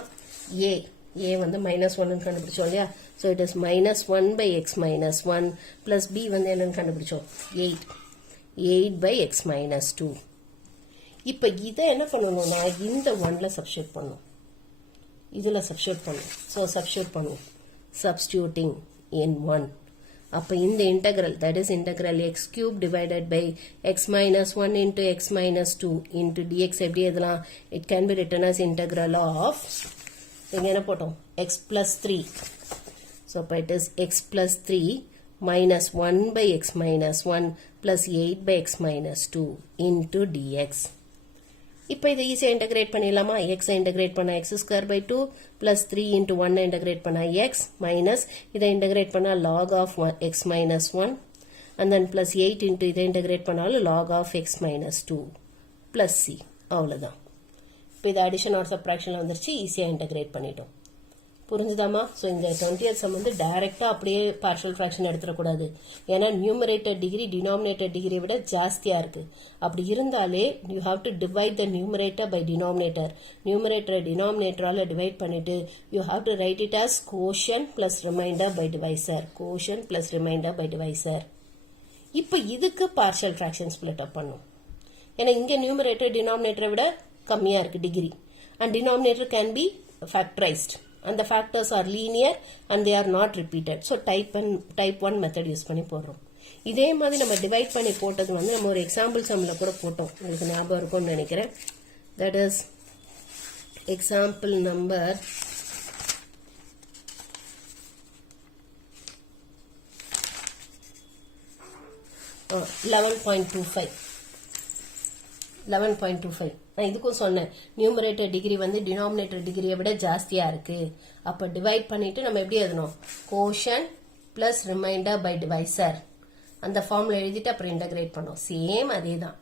a வந்து minus 1 கண்டுபிடிச்சோம் இல்லையா? So it is minus 1 by x minus 1 plus b வந்து என்னன்னு கண்டுபிடிச்சோம்? 8 by x minus 2. இப்போ இதை என்ன பண்ணணும்னா இந்த 1ல சப்ஸ்டியூட் பண்ணணும். இதில் சப்ஸ்டியூட் பண்ணணும். ஸோ சப்ஸ்டியூட் பண்ணுவோம். Substituting in 1. அப்போ இந்த integral, that is integral x cube divided by x minus 1 into x minus 2 into dx எப்படி எதெல்லாம்? It can be written as integral of, இங்க என்ன போட்டோம்? x plus 3. So அப்போ it is x plus 3 minus 1 by x minus 1 plus 8 by x minus 2 into dx. இப்போ இதை ஈஸியாக இன்டகிரேட் பண்ணிடலாமா? எக்ஸை இன்டகிரேட் பண்ண x square by 2 plus 3 into 1 integrate பண்ண எக்ஸ் மைனஸ் இதை இன்டகிரேட் பண்ணால் log of x minus 1 and then plus 8 into இதை இன்டகிரேட் பண்ணாலும் log of x minus 2 plus C. அவ்வளோதான். இப்போ இது அடிஷன் ஆர் சப்ராக்ஷனில் வந்துருச்சு. ஈஸியாக இன்டகிரேட் பண்ணிட்டோம். புரிஞ்சுதாமா? ஸோ இந்த 20th சம் வந்து டைரெக்டாக அப்படியே பார்ஷியல் ஃப்ராக்ஷன் எடுத்துடக்கூடாது. ஏன்னா நியூமரேட்டர் டிகிரி டினாமினேட்டர் டிகிரியை விட ஜாஸ்தியாக இருக்குது. அப்படி இருந்தாலே you have to divide the numerator by denominator. நியூமரேட்டரை டினாமினேட்டரால் டிவைட் பண்ணிட்டு you have to write it as quotient plus remainder by divisor. Quotient plus remainder by divisor. இப்போ இதுக்கு பார்ஷியல் ஃப்ராக்ஷன் ஸ்பிளிட் அப் பண்ணும். ஏன்னா இங்கே நியூமரேட்டர் டினாமினேட்டரை விட கம்மியாக இருக்குது degree. And denominator can be factorised. and the factors are linear and they are not repeated. So type 1 method use பண்ணி போடுறோம். இதே மாதிரி நம்ம டிவைட் பண்ணி போட்டது வந்து நம்ம ஒரு எக்ஸாம்பிள் சம்மில் கூட போட்டோம். உங்களுக்கு ஞாபகம் இருக்கும்னு நினைக்கிறேன். that is example number 11.25. நான் இதுக்கும் சொன்னேன் நியூமரேட்டர் டிகிரி வந்து டினாமினேட்டர் டிகிரியை விட ஜாஸ்தியாக இருக்குது. அப்போ டிவைட் பண்ணிவிட்டு நம்ம எப்படி எழுதணும்? கோஷன் ப்ளஸ் ரிமைண்டர் பை டிவைசர். அந்த ஃபார்மில் எழுதிட்டு அப்புறம் இன்டகிரேட் பண்ணோம். சேம் அதே தான்.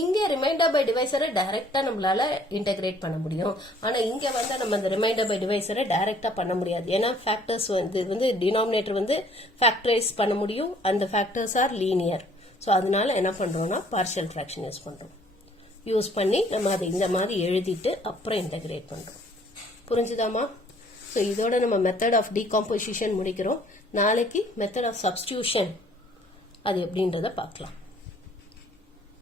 இங்கே ரிமைண்டர் பை டிவைசரை டைரெக்டாக நம்மளால இன்டகிரேட் பண்ண முடியும். ஆனால் இங்கே வந்து நம்ம அந்த ரிமைண்டர் பை டிவைசரை டைரெக்டாக பண்ண முடியாது. ஏன்னா ஃபேக்டர்ஸ் வந்து டினாமினேட்டர் வந்து ஃபேக்டரைஸ் பண்ண முடியும். அந்த ஃபேக்டர்ஸ் ஆர் லீனியர். ஸோ அதனால என்ன பண்ணுறோம்னா பார்ஷியல் ஃப்ராக்ஷன் யூஸ் பண்ணுறோம். யூஸ் பண்ணி நம்ம அதை இந்த மாதிரி எழுதிட்டு அப்புறம் இன்டகிரேட் பண்ணுறோம். புரிஞ்சுதாமா? ஸோ இதோட நம்ம மெத்தட் ஆஃப் டீகாம்போசிஷன் முடிக்கிறோம். நாளைக்கு மெத்தட் ஆஃப் சப்ஸ்டியூஷன் அது எப்படின்றத பார்க்கலாம்.